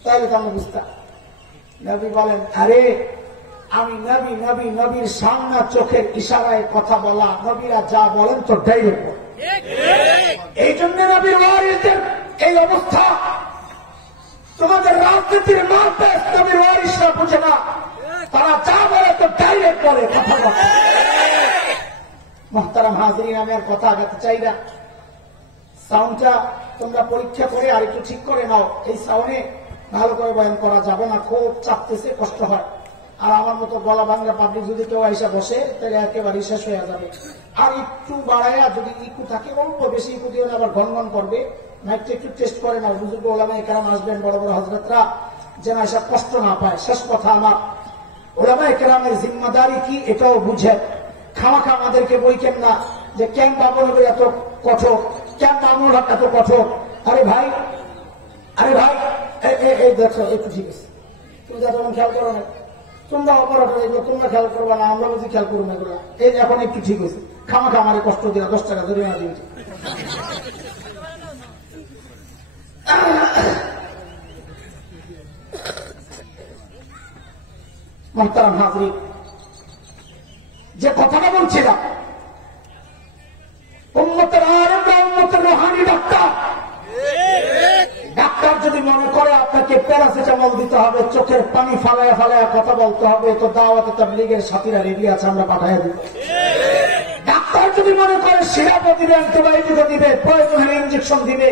তাহলে তো আমরা বুঝতাম। নবী বলেন, আরে আমি নবী, নবী নবীর সামনে চোখের ইশারায় কথা বলা, নবীরা যা বলেন তো ডাইরেক্ট বলেন। এই জন্য নবীর ওয়ারিসদের এই অবস্থা। তোমাদের রাজনীতির মারপেস নবীর ওয়ারিসরা বুঝে না, তারা যা বলে তো ডাইরেক্ট বলে, কথা বলে। মুহতারাম হাজরিন, আমি আর কথা আগাতে চাই না। সাউন্ডটা তোমরা পরীক্ষা করে আর একটু ঠিক করে নাও। এই সাউন্ডে ভালো করে বয়ান করা যাবে না, খুব চাপতেছে, কষ্ট হয়। আর আমার মতো গলা ভাঙা পাবলিক যদি কেউ এসে বসে, তাহলে একেবারে শেষ হয়ে যাবে। আর একটু বাড়াইয়া যদি ইকু থাকে, অল্প বেশি ইকু দিয়ে আবার ঘন ঘন করবে। মাইকটা একটু টেস্ট করে নাও। বুজুর্গ ওলামায়ে কেরাম আসবেন, বড় বড় হযরতরা, যেন এসব কষ্ট না পায়। শেষ কথা আমার, ওলামায়ে কেরামের জিম্মাদারি কি এটাও বুঝে। খামাখা আমাদেরকে বইকেন না যে কেন বাবু নবী এত কঠোর, কেন মামুন হক এত কঠোর। আরে ভাই, আরে ভাই, এই দেখো, একটু ঠিক আছে, তুমি যা তখন খেয়াল করো না, তোমরা অপারেটর, এগুলো তোমরা খেয়াল করবো না, আমরা বুঝি খেয়াল করবো না এগুলো। এই এখন একটু ঠিক হয়েছে, খামাখা আমারে কষ্ট দিলা, 10 টাকা ধরে না দিন। মুহতারাম হাজরিন, যে কথাটা বলছিলাম, উম্মতের আলেমরা উম্মতের রুহানি ডাক্তার। ডাক্তার যদি মনে করে আপনাকে প্যারাসিটামল দিতে হবে, চোখের পানি ফালায়া ফালায়া কথা বলতে হবে, তো দাওয়াতে তাবলীগের সাথীরা রেডি আছে, আমরা পাঠাইয়া দিব। ডাক্তার যদি মনে করে সিরাপও দিবে, অ্যান্টিবায়োটিকও দিবে, প্রয়োজন হলে ইঞ্জেকশন দিবে,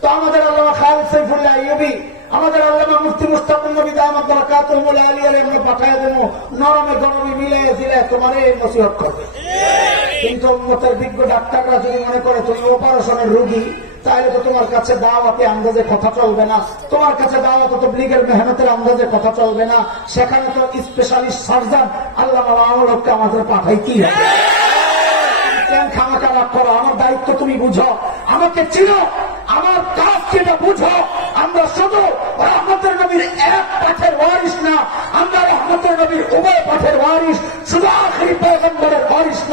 তো আমাদের আল্লামা খালেদ সাইফুল্লাহ আইয়ুবী, আমাদের আল্লামা মুফতি মুশতাকুর নবী দামাত বারাকাতুহু আলিয়া এমনি পাঠাইয়া দেব, নরমে গরমে মিলিয়ে দিলে তোমার এই নসিহত করবে। কিন্তু উম্মতের বিজ্ঞ ডাক্তাররা যদি মনে করে তুমি অপারেশনের রোগী, তাহলে তো তোমার কাছে দাওয়াতে আন্দাজে কথা চলবে না, তোমার কাছে দাওয়াত তাবলীগের মেহনতের আন্দাজে কথা চলবে না। সেখানে তো স্পেশালিস্ট সার্জন আল্লামা মামুনুল হককে আমাদের পাঠাইতেই হবে। কেন খামাখা রাগ করো? আমার দায়িত্ব তুমি বুঝো, আমাকে চিনো, আমার কাজ যেটা বুঝো। আমরা শুধু রহমতের নবীর এক পাঠের ওয়ারিস না, আমরা রহমতের নবীর উভয় পাঠের ওয়ারিস। শুধু আখেরি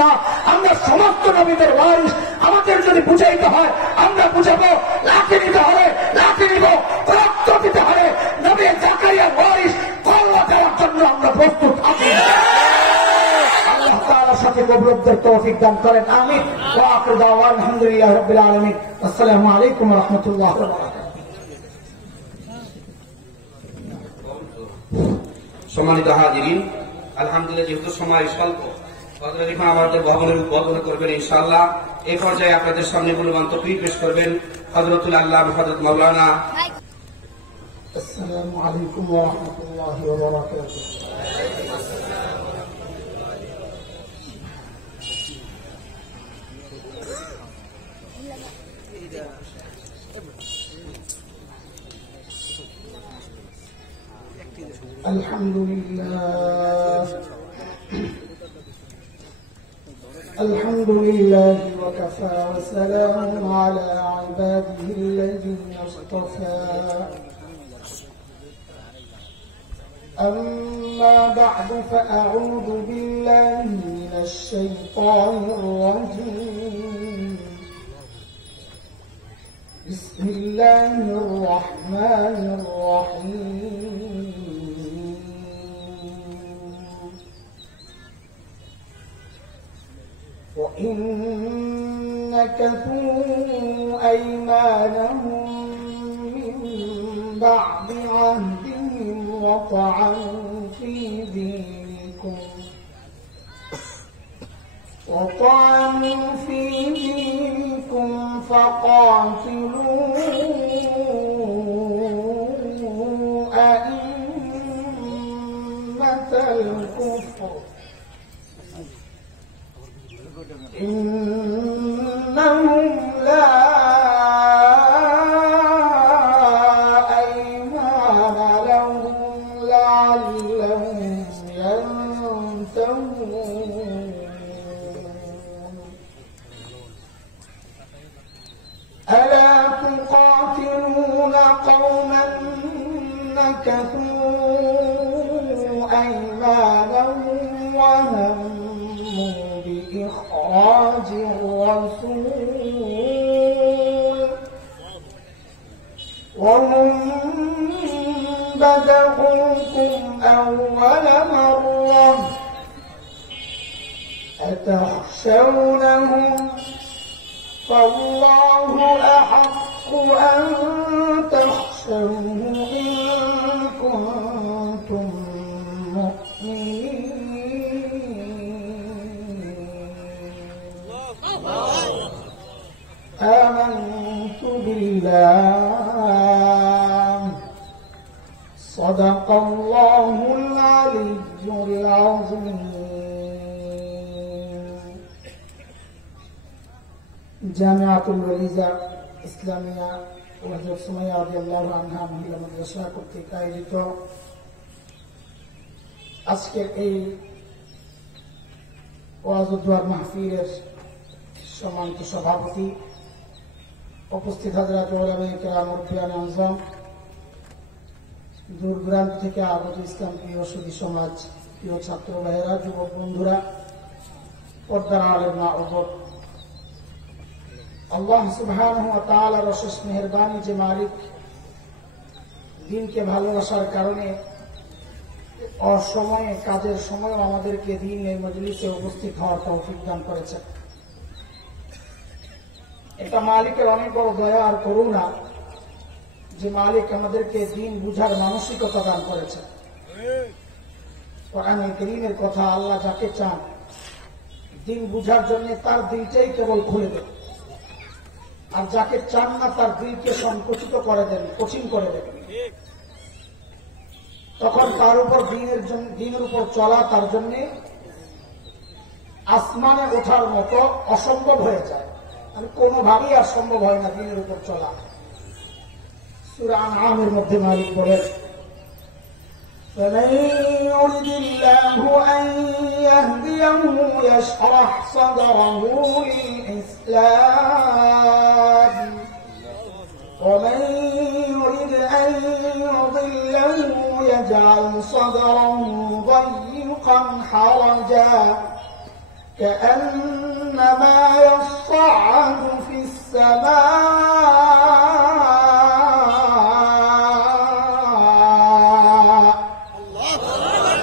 না, আমরা সমস্ত নবীদের ওয়ারিস। আমাদের যদি বুঝাইতে হয় আমরা বুঝাবো, লাঠি নিতে হবে লাঠি নিব, রক্ত দিতে হবে নবী জাকারিয়ার ওয়ারিস কল্লা দেওয়ার জন্য আমরা প্রস্তুত আছি। আল্লাহ তাআলার সাথে কবুলদের তৌফিক দান করেন, আমিন। ওয়া আখিরু দাওয়ানা আলহামদুলিল্লাহি রাব্বিল আলামিন। আসসালামু আলাইকুম ওয়া রাহমাতুল্লাহি ওয়া বারাকাতুহু। সম্মানিত হাজিরিন, আলহামদুলিল্লাহ, যেহেতু সময় স্বল্প, হযরত ইমাম আমাদের ভবনের উদ্বোধন করবেন ইনশাআল্লাহ। এই পর্যায়ে আপনাদের সামনে মূল্যবান তকরীর পেশ করবেন হযরতুল আল্লামা হযরত মাওলানা। আসসালামু আলাইকুম ওয়া রাহমাতুল্লাহি ওয়া বারাকাতুহু। الحمد لله وكفى وسلام على عباده الذين اصطفى. أما بعد فأعوذ بالله من الشيطان الرجيم. بسم الله الرحمن الرحيم. وإن نكثوا أيمانهم من بعد عهدهم وطعنوا في دينكم فقاتلوا أئمة الكفر إنهم لا أيمان لهم لعلهم ينتهون. ألا تقاتلون قوما نكثوا أيمانهم وهموا بإخراج الرسول وهم بدأوكم أول مرة أتخشونهم فالله أحق أن تخشوه إن كنتم مؤمنين. آمنت بالله صدق الله العلي العظيم. জামিআতুল ওয়ালিজা ইসলামিয়া ও হযরত সুমাইয়া রাদিয়াল্লাহু আনহা মহিলা মাদ্রাসা কর্তৃক আয়োজিত আজকের এই ওয়াজ ও দোয়ার মাহফিলের সম্মানিত সভাপতি, উপস্থিত হযরত উলামায়ে কেরাম, মুরব্বিয়ানে আযম, দূর দূরান্ত থেকে আগত ইসলাম প্রিয় সুধী সমাজ, প্রিয় ছাত্র ভাইয়েরা, যুবক বন্ধুরা, পর্দার আলের মা ও বোন, আল্লাহ সুবহানাহু ওয়া তাআলার অশেষ মেহেরবানি যে মালিক দিনকে ভালোবাসার কারণে অসময়ে কাজের সময় আমাদেরকে দিনের মজলিসে উপস্থিত হওয়ার তৌফিক দান করেছেন। এটা মালিকের অনেক বড় দয়া আর করুণা যে মালিক আমাদেরকে দিন বুঝার মানসিকতা দান করেছেন। কোরআনে কারীমের কথা, আল্লাহ যাকে চান দিন বুঝার জন্য তার দিলটাই কেবল খুলে দেন, আর যাকে চান না তার দিলকে সংকুচিত করে দেন, কঠিন করে দেন। তখন তার উপর দিনের উপর চলা তার জন্য আসমানে ওঠার মতো অসম্ভব হয়ে যায়। মানে কোনোভাবেই আর সম্ভব হয় না দিনের উপর চলা। সূরা আনআমের মধ্যে মালিক বলেন, فمن يرد الله أن يهديه يشرح صدره للإسلام ومن يرد أن يضله يجعل صدره ضيقا حرجا كأنما يصعد في السماء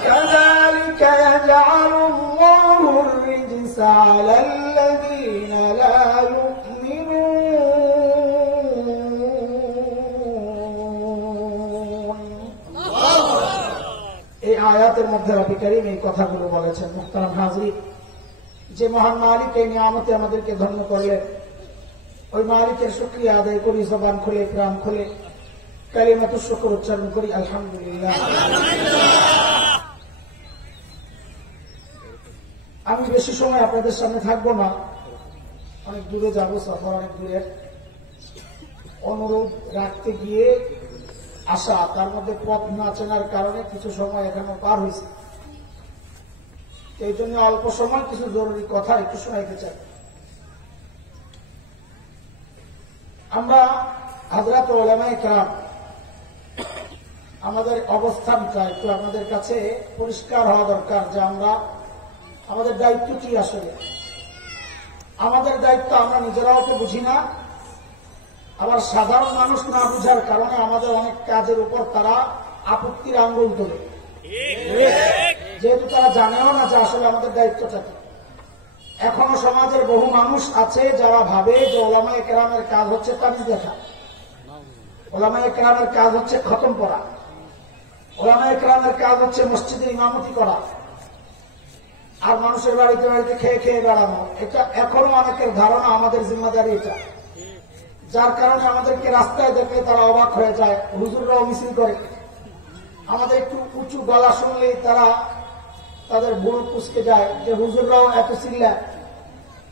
كذلك يجعل الله الرجس على الذين لا يؤمنون এই আয়াতের মধ্যে রব্বুল কারীম এই কথাগুলো বলেছেন। মুহতারাম হাজরিন, যে মহান মালিক এই নিয়ামতে আমাদেরকে ধন্য করলেন, ওই মালিকের শুকরিয়া আদায় করি, জবান খুলে প্রাণ খুলে কালিমাতুশ শুকর উচ্চারণ করি, আলহামদুলিল্লাহ। আমি বেশি সময় আপনাদের সামনে থাকবো না, অনেক দূরে যাব, সফর অনেক দূরের। অনুরোধ রাখতে গিয়ে আসা, তার মধ্যে পথ না চেনার কারণে কিছু সময় এখানে পার হয়েছে। এই জন্য অল্প সময় কিছু জরুরি কথা একটু শোনাইতে চাই। আমরা হযরত উলামায়ে কেরাম আমাদের অবস্থানটা একটু আমাদের কাছে পরিষ্কার হওয়া দরকার, যে আমরা আমাদের দায়িত্ব কি। আসলে আমাদের দায়িত্ব আমরা নিজেরাও তো বুঝি না, আবার সাধারণ মানুষ না বুঝার কারণে আমাদের অনেক কাজের উপর তারা আপত্তির আঙ্গুল তোলে, যেহেতু তারা জানেও না যে আসলে আমাদের দায়িত্বটা কি। এখনো সমাজের বহু মানুষ আছে যারা ভাবে যে উলামায়ে কেরামের কাজ হচ্ছে তাবিজ দেখা, উলামায়ে কেরামের কাজ হচ্ছে খতম পড়া, উলামায়ে কেরামের কাজ হচ্ছে মসজিদে ইমামতি করা, আর মানুষের বাড়িতে বাড়িতে খেয়ে খেয়ে বেড়ানো। এটা এখনো অনেকের ধারণা, আমাদের জিম্মাদারি এটা। যার কারণে আমাদেরকে রাস্তায় দেখলে তারা অবাক হয়ে যায়, হুজুররাও মিছিল করে। আমাদের একটু উঁচু গলা শুনলেই তারা তাদের ভুল পুষকে যায়, যে হুজুররাও এত চিল্লায়।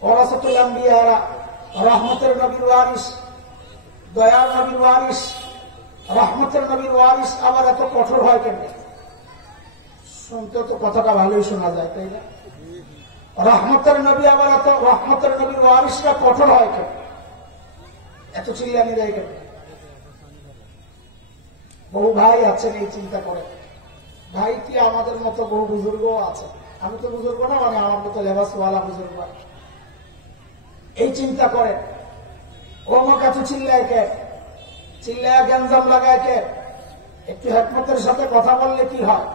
ওয়ারাসাতুল আম্বিয়ারা, রহমতের নবীর ওয়ারিস, দয়ার নবীর ওয়ারিস, রহমতের নবীর ওয়ারিস আবার এত কঠোর হয় কেন? শুনতে তো কথাটা ভালোই শোনা যায়, তাই না? রহমতের নবী আবার এত, রহমতের নবীর ওয়ারিসরা কঠোর হয় কেন? এত চিল্লানি দেয় কেন? বহু ভাই আছেন এই চিন্তা করে। ভাই কি আমাদের মতো বহু বুজুর্গ আছে, আমি তো বুজুর্গ না, মানে আমার মতো লেবাসওয়ালা বুজুর্গ, এই চিন্তা করেন অমুক এত চিল্লায় কে, চিল্লায় গ্যাঞ্জাম লাগায় কে? একটু হিকমতের সাথে কথা বললে কি হয়?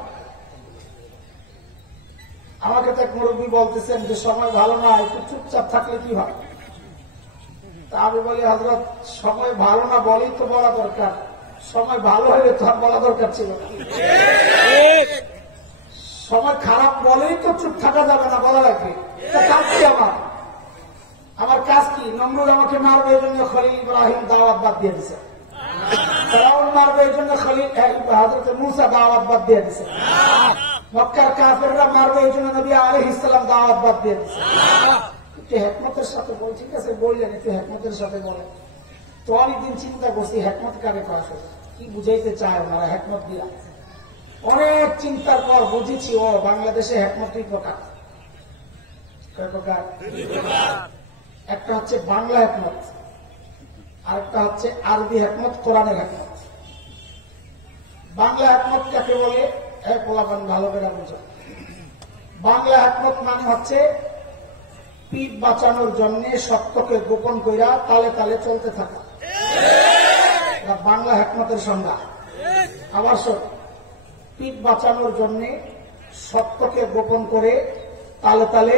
আমাকে তো এক মুরব্বী বলতেছেন যে সময় ভালো না, একটু চুপচাপ থাকলে কি হয়? তা আমি বলি, হযরত সময় ভালো না বলেই তো বলা দরকার, সময় ভালো হলে তো আর বলা দরকার ছিল না। সময় খারাপ বলেই তো চুপ থাকা যাবে না, বলা লাগবে। কাজ কি আমার কাজ কি? নমরুদ আমাকে মারবে এই জন্য খলিল ইব্রাহিম দাওয়াত বাদ দিয়ে দিছে, ফেরাউন মারবে এই জন্য খলিল হযরত মূসা দাওয়াত বাদ দিয়ে দিছে, মক্কার কাফেররা মারবে এই জন্য নবী আলাইহিস সালাম দাওয়াত বাদ দিয়ে দিছে। একটু হিকমতের সাথে বল, ঠিক আছে বললেন, একটু হিকমতের সাথে বলেন। তো অনেকদিন চিন্তা করছি হিকমত কাকে করা, কি বুঝাইতে চায় ওনারা হিকমত দিয়া। অনেক চিন্তার পর বুঝেছি, ও বাংলাদেশে হিকমত দুই প্রকার। কয় প্রকার? একটা হচ্ছে বাংলা হিকমত, আরেকটা হচ্ছে আরবি হিকমত, কোরআনের হিকমত। বাংলা হিকমত কাকে বলে? এক পোলাপান ভালো করে বুঝা। বাংলা হিকমত মানে হচ্ছে পিঠ বাঁচানোর জন্য সত্যকে গোপন কইরা তালে তালে চলতে থাকা, বাংলা হিকমতের সংজ্ঞা। আবার পিঠ বাঁচানোর জন্য সত্যকে গোপন করে তালে তালে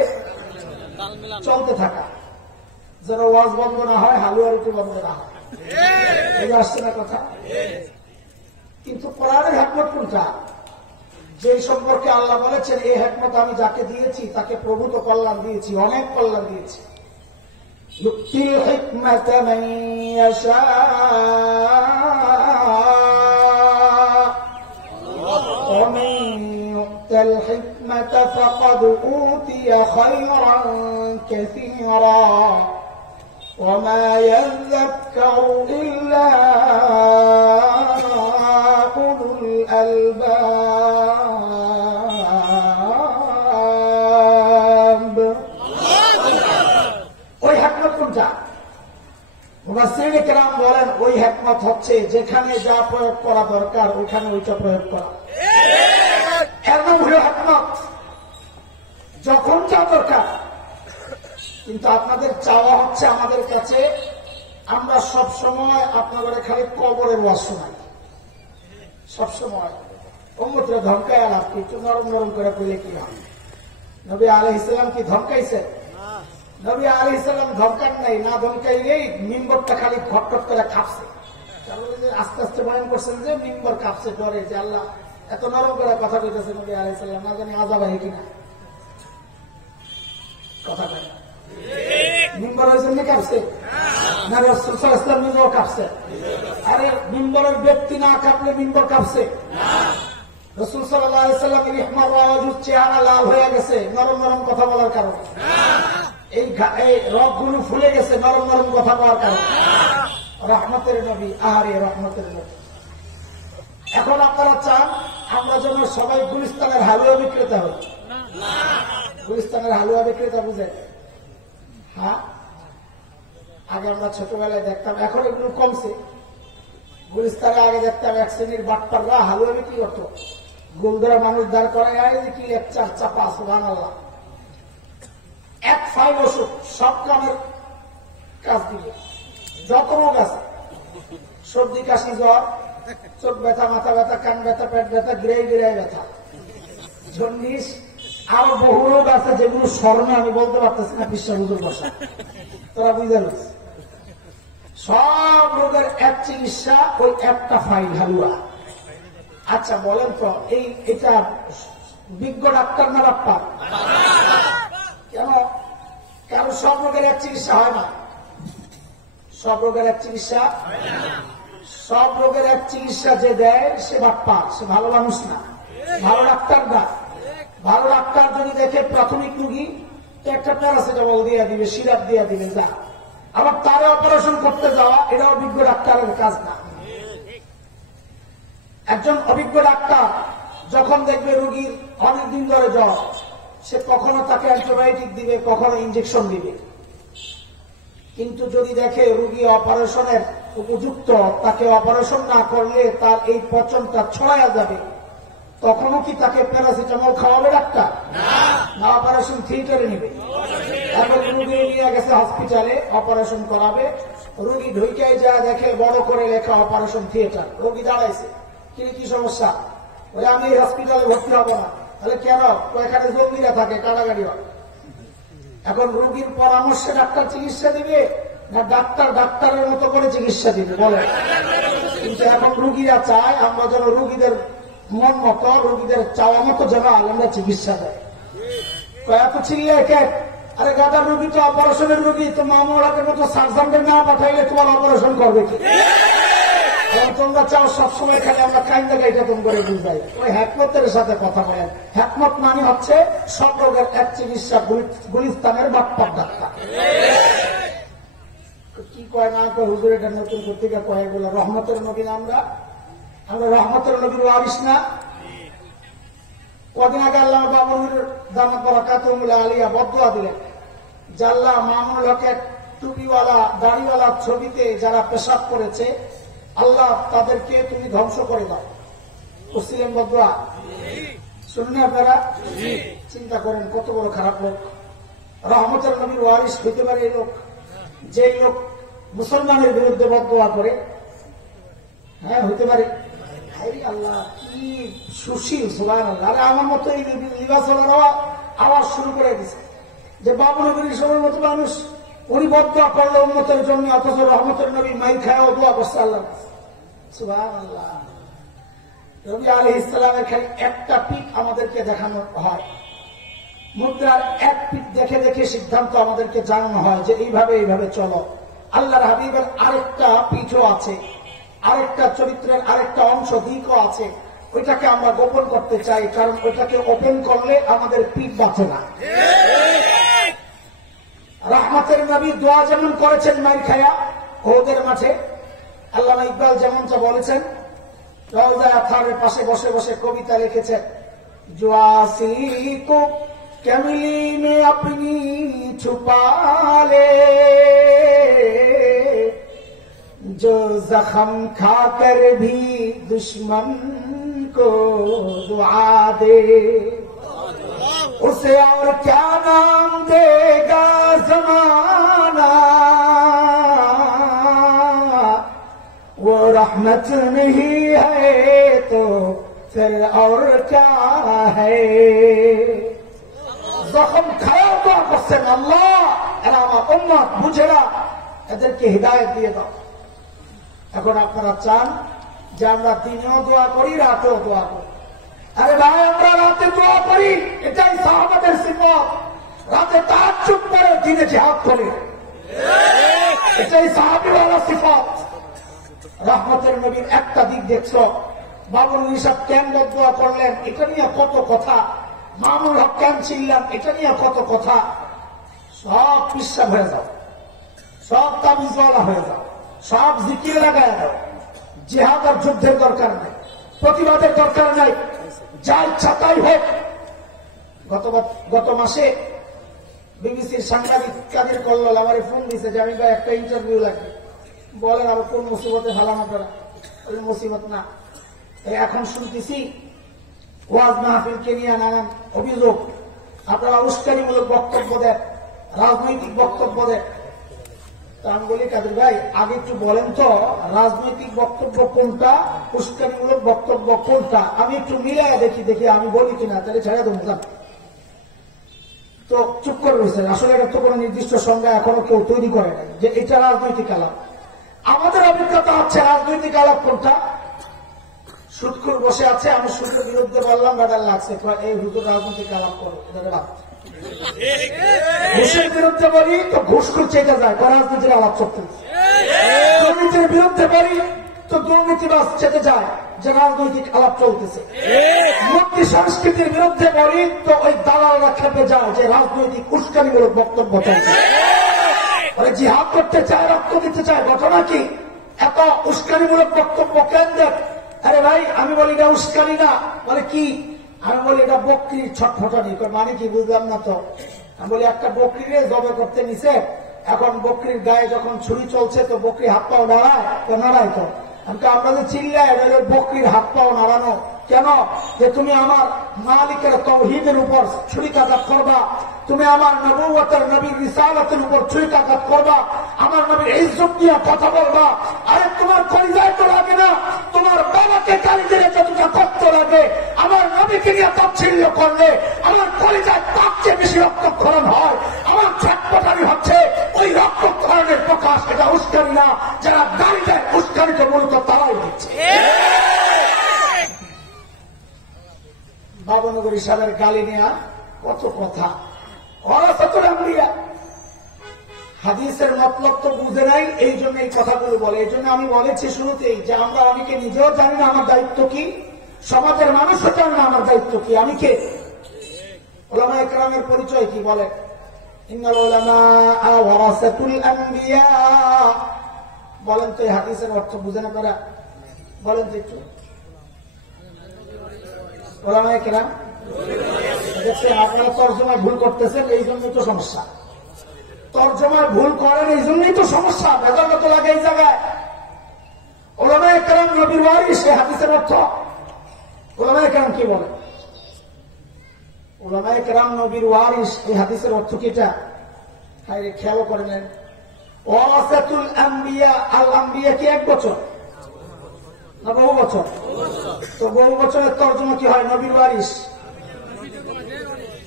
চলতে থাকা, যেন ওয়াজ বন্ধ না হয়, হালুয়া রুটি বন্ধ না হয়। এই আসছে না কথা? কিন্তু কোরআনের হিকমত কোনটা? যে সম্পর্কে আল্লাহ বলেছেন, এই হিকমত আমি যাকে দিয়েছি তাকে প্রভূত কল্যাণ দিয়েছি, অনেক কল্যাণ দিয়েছি। ইউতিল হিকমাতা মান ইয়াশা ওয়া মান ইউতিল হিকমাতা ফাকাদ উতিয়া খায়রান কাসীরা ওয়া মা ইয়াযাক্কারু ইল্লা উলুল আলবাব। ওই হিকমত কোনটা? মুফাসসিরিনে কেরাম বলেন, ওই হিকমত হচ্ছে যেখানে যা প্রয়োগ করা দরকার ওইখানে ওইটা প্রয়োগ করা। এর নাম হলো হিকমত। যখন যা দরকার কিন্তু আপনাদের চাওয়া হচ্ছে আমাদের কাছে আমরা সব সময় আপনাদের খালি কবরের ওয়াজ শোনাই, সবসময় উম্মতরে ধমকায় আলাপ একটু নরম নরম করে কইলে কি হয়? নবী আলাইহিস সালাম কি ধমকাইছেন? নবী আলাইহিস সালাম ধমকান নাই, না ধমকাইলেই মিম্বরটা খালি খটখট করে কাঁপছে। আস্তে আস্তে বয়ান করছেন যে মিম্বর কাঁপছে ডরে যে আল্লাহ এত নরম করে কথা কইতেছে নবী আলাইহিস সালাম, না জানি আযাব হয় কিনা। কথা বলেন মিম্বর ওই জন্য কাঁপছে না? রাসূল সাল্লাল্লাহু আলাইহি ওয়াসাল্লাম নিজেও কাঁপছে। আরে মিম্বরের ব্যক্তি না কাঁপলে মিম্বর কাঁপছে। রাসূল সাল্লাল্লাহু আলাইহি ওয়াসাল্লামের ইহমার ওয়াজুদ চেহারা লাল হয়ে গেছে নরম নরম কথা বলার কারণে। এই রগগুলো ফুলে গেছে নরম নরম কথা বলার কারণে। রহমতের নবী, আহারে রহমতের নবী। এখন আপনারা চান আমরা যেন সবাই গুলিস্তানের হালুয়া বিক্রেতা হই। গুলিস্তানের হালুয়া বিক্রেতা বুঝেন? হ্যাঁ, আগে আমরা ছোটবেলায় দেখতাম, এখন এগুলো কমছে। গুলিস্তানে আগে দেখতাম এক শ্রেণীর বাটপাররা হালুয়া বিক্রি করতো। গোলদরা মানুষ দাঁড় করায় কি এক চার চাপা সুবহানাল্লাহ, এক ফাইল ওষুধ সব কামের কাজ দিবে। যত রোগ আছে, সর্দি কাশি জ্বর, চোখ ব্যথা, মাথা ব্যথা, কান ব্যথা, পেট ব্যথা, গ্রেই গ্রেই ব্যথা, জন্ডিস, আরো বহু রোগ আছে যেগুলো স্মরণে আমি বলতে পারতেছি না। বিশ্ব হুজুর বসা তোরা বুঝে গেছে, সব রোগের এক চিকিৎসা ওই একটা ফাইল হালুয়া। আচ্ছা বলেন তো এটা বিজ্ঞ ডাক্তার না বাপ্পা? কেন? কারণ সব রোগের এক চিকিৎসা হয় না। সব রোগের এক চিকিৎসা, সব রোগের এক চিকিৎসা যে দেয় সে বাপ্পা, সে ভালো মানুষ না, ভালো ডাক্তার না। ভালো ডাক্তার যদি দেখে প্রাথমিক রোগী একটা প্যারাসিটামল দিয়ে দিবে, সিরাপ দিয়ে দিবে, যা। আবার তারে অপারেশন করতে যাওয়া এটা অভিজ্ঞ ডাক্তারের কাজ না। একজন অভিজ্ঞ ডাক্তার যখন দেখবে রোগীর অনেকদিন ধরে জ্বর, সে কখনো তাকে অ্যান্টিবায়োটিক দিবে, কখনো ইঞ্জেকশন দিবে। কিন্তু যদি দেখে রোগী অপারেশনের উপযুক্ত, তাকে অপারেশন না করলে তার এই পচনটা ছড়ায়া যাবে, তখনও কি তাকে প্যারাসিটামল খাওয়াবে ডাক্তার? না, অপারেশন থিয়েটারে নেবে। এখন রোগী নিয়ে গেছে হসপিটালে, অপারেশন করাবে। রোগী ঢুকাই যায়, দেখে বড় করে লেখা অপারেশন থিয়েটার। রোগী দাঁড়াইছে, কি সমস্যা? বলে আমি এই হসপিটালে ভর্তি হবো না। তাহলে কেন? এখানে জঙ্গিরা থাকে, কাটাকাটি হয়। এখন রোগীর পরামর্শে ডাক্তার চিকিৎসা দিবে না ডাক্তারের মতো করে চিকিৎসা দিবে? বলে। কিন্তু এখন রোগীরা চায় আমরা যেন রোগীদের মন মতো, রোগীদের চাওয়া মতো যেন আমরা চিকিৎসা দেয়। এত চিল্লে কে? আরে গাদার রোগী তো অপারেশনের রোগী, তো মামলাকে মতো সার্জনদের না পাঠাইলে তোমার অপারেশন করবে কি? তোমরা চাও সবসময় এখানে আমরা কাইন্দা গাইটা তুমি করে বুঝাই। ওই হ্যাকমতের সাথে কথা বলেন। হ্যাকমত মানে হচ্ছে সব রোগের এক চিকিৎসা, গুলিস্তানের বাপ্পার ডাক্তার। কি কয় না কয় হুজুর, এটা নতুন পত্রিকা কয় এগুলো রহমতের নবী না? আমরা রহমতের নবীর ওয়ারিস না? কদিন আগে আল্লাহ বাবুর দামাত বরাকাতুহুল আলিয়া বদদুয়া দিলেন যে আল্লাহ মামুনুল হকের টুপিওয়ালা দাড়িওয়ালা ছবিতে যারা পেশাব করেছে, আল্লাহ তাদেরকে তুমি ধ্বংস করে দাও। বুঝছিলেন বদদুয়া? শুনুন আপনারা, চিন্তা করেন কত বড় খারাপ লোক। রহমতের নবীর ওয়ারিস হইতে পারে এই লোক, যে লোক মুসলমানের বিরুদ্ধে বদদুয়া করে? হ্যাঁ, হইতে পারে। আল্লাহ কি সুশীল, সুবহানাল্লাহ। আরে আমার মতো এই লিবাসওয়ালারা আওয়াজ শুরু করে দিচ্ছে যে বাবু নবীর সময়ের মতো মানুষ, উনি বদদুয়া করলো উম্মতের জন্য, অথচ রহমতের নবী মাই খায়ও দোয়া করছে আল্লাহ। সুবহানাল্লাহ। নবী আলাইহিস সালামের খালি একটা পিঠ আমাদেরকে দেখানো হয়, মুদ্রার এক পিঠ দেখে দেখে সিদ্ধান্ত আমাদেরকে জানানো হয় যে এইভাবে চলো। আল্লাহর হাবিবের আরেকটা পিঠও আছে, আরেকটা চরিত্রের আরেকটা অংশ দিকও আছে। ওইটাকে আমরা গোপন করতে চাই, কারণ ওইটাকে ওপেন করলে আমাদের পিঠ বাঁচে না। রহমতের নবী দোয়া যেমন করেছেন মাইর খায়া ওদের মাঠে, আল্লামা ইকবাল যেমনটা বলেছেন, রওজায়ে আতহারের পাশে বসে বসে কবিতা লিখেছেন, জোয়াসি কো কমলি মে আপনি ছুপা লে, जो जख्म खाकर भी दुश्मन को दुआ दे, उसे और क्या नाम देगा जमाना वो रहमत नहीं है तो फिर और क्या है। যখন খারাপ দোয়া করছেন, আল্লাহ এরা আমার উম্মত বুঝেরা, এদেরকে হিদায়াত দিয়ে দাও। এখন আপনারা চান যে আমরা দিনেও দোয়া করি, রাতেও দোয়া করি। আরে ভাই, আমরা রাতে দোয়া করি, এটাই সাহাবাদের সিফাত। রাতে তাহাজ্জুদ করে, দিনে জিহাদ করে, এটাই সাহাবীওয়ালা সিফাত। রহমতের নবীর একটা দিক দেখছো, বাবুল নিসাব কেন দোয়া করলেন, এটা নিয়ে কত কথা। মামুল হক কেন ছিলেন, এটা নিয়ে কত কথা। সব পিসাব হয়ে যাও, সব তাবিজওয়ালা হয়ে যাও, সব জিকিরে লাগায় দাও। জিহাদ আর যুদ্ধের দরকার নাই, প্রতিবাদের দরকার নাই, যা ইচ্ছা তাই হোক। গত মাসে বিবিসির সাংবাদিক কাদের কল্লোল আমার ফোন দিয়েছে যে আমি ভাই একটা ইন্টারভিউ লাগবে। বলেন আবার কোন মুসিবতে ফালানো করা? ওই মুসিবত না, এখন শুনতেছি ওয়াজ মাহফিলকে নিয়ে নানান অভিযোগ। আপনারা উস্কানিমূলক বক্তব্য দেন, রাজনৈতিক বক্তব্য দেন। তা আমি বলি কাদের ভাই, আগে একটু বলেন তো রাজনৈতিক বক্তব্য কোনটা, উস্কানিমূলক বক্তব্য কোনটা, আমি একটু মিলাই দেখি আমি বলি কিনা, তাহলে ছেড়ে দেবো। তো চুপ করে রয়েছেন। আসলে এটা তো কোনো নির্দিষ্ট সংজ্ঞা এখনো কেউ তৈরি করে নাই যে এটা রাজনৈতিক আলাপ। আমাদের অভিজ্ঞতা হচ্ছে রাজনৈতিক আলাপ কোনটা। সুদখোর বসে আছে, আমি সুদের বিরুদ্ধে বললাম, বেদার লাগছে, এই হুজুর রাজনৈতিক আলাপ করো, এটা বাদ। ঘুষের বিরুদ্ধে বলি তো ঘুষখোর চেয়ে যায়, রাজনীতির আলাপ চলতেছে। দুর্নীতির বিরুদ্ধে বলি তো দুর্নীতিবাজ চেতে যায়, যে রাজনৈতিক আলাপ চলতেছে। মূর্তি সংস্কৃতির বিরুদ্ধে বলি তো ওই দালালরা খেপে যায়, যে রাজনৈতিক উস্কানিমূলক বক্তব্য চলছে। জিহাদ করতে চায়, রক্ত দিতে চায়, ঘটনা কি? এত উস্কানিমূলক বক্তব্য কেন দেখ? আরে ভাই, আমি বলি এটা উস্কানি না, বলে কি? আমি বলি এটা বকরির ছটফটানি। মানে কি বুঝলাম না তো। আমি বলি একটা বকরিরে জবে করতে নিছে, এখন বকরির গায়ে যখন ছুরি চলছে তো বকরি হাত পাও নাড়ায়, তো নাড়ায় তো। আমরা যে চিল্লায় বকরির হাত পাও নাড়ানো কেন? যে তুমি আমার মালিকের তাওহীদের উপর ছুরিকাঘাত করবা, তুমি আমার নবুয়তের নবীর রিসালাতের উপর ছুরিকাঘাত করবা, আমার নবীর ইজ্জত নিয়ে কথা বলবা। আরে তোমার কলিজায় তো লাগে না, তোমার বাবাকে গালি দিলে যতটা কষ্ট লাগে, আমার নবীকে নিয়ে তাচ্ছিল্য করলে আমার কলিজায় তার চেয়ে বেশি রক্তক্ষরণ হয়। আমার ছটফটানি হচ্ছে ওই রক্তক্ষরণের প্রকাশ, এটা উস্কানি না। যারা গালি দেয় উস্কানিকে মূলত তারাই দিচ্ছে। বাবনগরী সাহেবের গালি নেয়া কত কথা। হাদিসের মতলব তো বুঝে নাই, এই জন্য এই কথাগুলো বলে। এই জন্য আমি বলেছি শুরুতেই যে আমরা অনেকে নিজেও জানি না আমার দায়িত্ব কি, সমাজের মানুষও জানে না আমার দায়িত্ব কি, আমি কে। উলামায়ে কেরামের পরিচয় কি বলে? ইন্নাল উলামা ওয়ারাসাতুল আম্বিয়া। বলেন তো এই হাদিসের অর্থ বুঝে না করা? বলেন তো একটু। উলামায়ে কেরাম দেখছেন আপনারা তর্জমায় ভুল করতেছেন, এই জন্যই তো সমস্যা। তর্জমায় ভুল করেন, এই জন্যই তো সমস্যা। বেজার মতো লাগে এই জায়গায়। উলামায়ে কেরাম নবীর ওয়ারিস, এই হাদিসের অর্থ। উলামায়ে কেরাম কি বলে? উলামায়ে কেরাম নবীর ওয়ারিস, এই হাদিসের অর্থ কি? এটা খেয়াল করে নেন। ওয়ারাসাতুল আম্বিয়া, আল আম্বিয়া কি এক বছর না বহু বছর? তো বহু বছরের তর্জমা কি হয়? নবীর ওয়ারিস।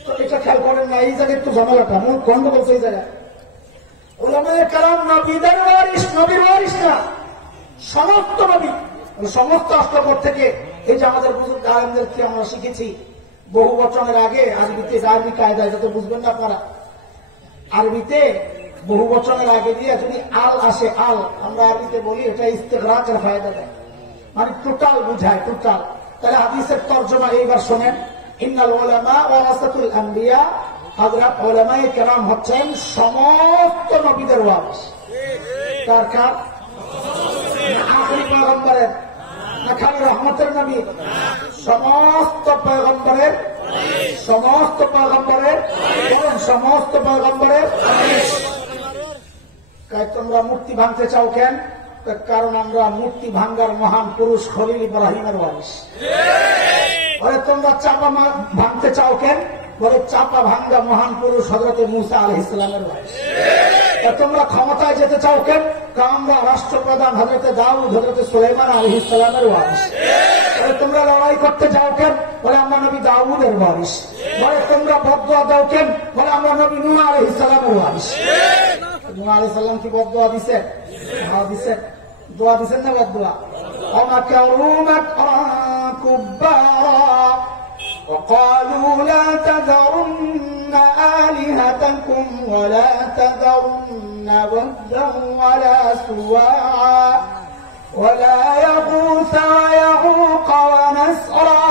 তো এটা খেয়াল করেন না, এই জায়গায় একটু ঝামেলাটা, মূল গন্ডগোল এই জায়গায়। উলামায়ে কেরাম নবীদের ওয়ারিস, নবীর ওয়ারিস না, সমস্ত নবী, সমস্ত অষ্টপদ থেকে। এই যে আমাদের বুজুর্গ আলেমদেরকে আমরা শিখেছি বহু বচনের আগে আরবিতে, আরবি কায়দা, এটা তো বুঝবেন না আপনারা। আরবিতে বহু বচনের আগে দিয়ে যদি আল আসে, আল আমরা আরবিতে বলি এটা ইস্তেগরাকের ফায়দা দেয়, মানে টোটাল বুঝায়, টোটাল। তাহলে হাদিসের তর্জমা এইবার শোনেন। ইন্নাল উলামা ওয়ারাসাতুল আম্বিয়া, হযরত উলামায়ে কেরাম হচ্ছেন সমস্ত নবীদের ওয়ারিস। কার কার? আখেরি পয়গম্বরের না খালি রহমতের নবী? সমস্ত পয়গম্বরের, সমস্ত পয়গম্বরের, সমস্ত পয়গম্বরের। তোমরা মূর্তি ভাঙতে চাও কেন? কারণ আমরা মূর্তি ভাঙ্গার মহান পুরুষ খলিল ইব্রাহিমের ওয়ারিস। তোমরা চাপা ভাঙতে চাও কেন? বলে চাপা ভাঙ্গা মহান পুরুষ হযরতে মুসা আলাইহিস সালামের বয়স। তোমরা ক্ষমতায় যেতে চাও কেন? আমরা রাষ্ট্রপ্রধান হযরতে দাউদ হযরতে সুলাইমান আলাইহিস সালামের ওয়ারিস। তোমরা লড়াই করতে যাও কেন? বলে আমরা নবী দাউদের ওয়ারিস। বলে তোমরা বদদোয়া দাও কেন? বলে আমরা নবী নূহ আলাইহিস সালামের ওয়ারিস। নূহ আলাইহিস সালাম কি বদদোয়া দিছেন? হ্যাঁ দিছেন। দোয়া দিছেন না বদদোয়া? ওমাকারু মাকরান কুব্বারা وقالوا لا تذرن آلهتكم ولا تذرن ودا ولا سواعا ولا يغوث ويعوق ونسرا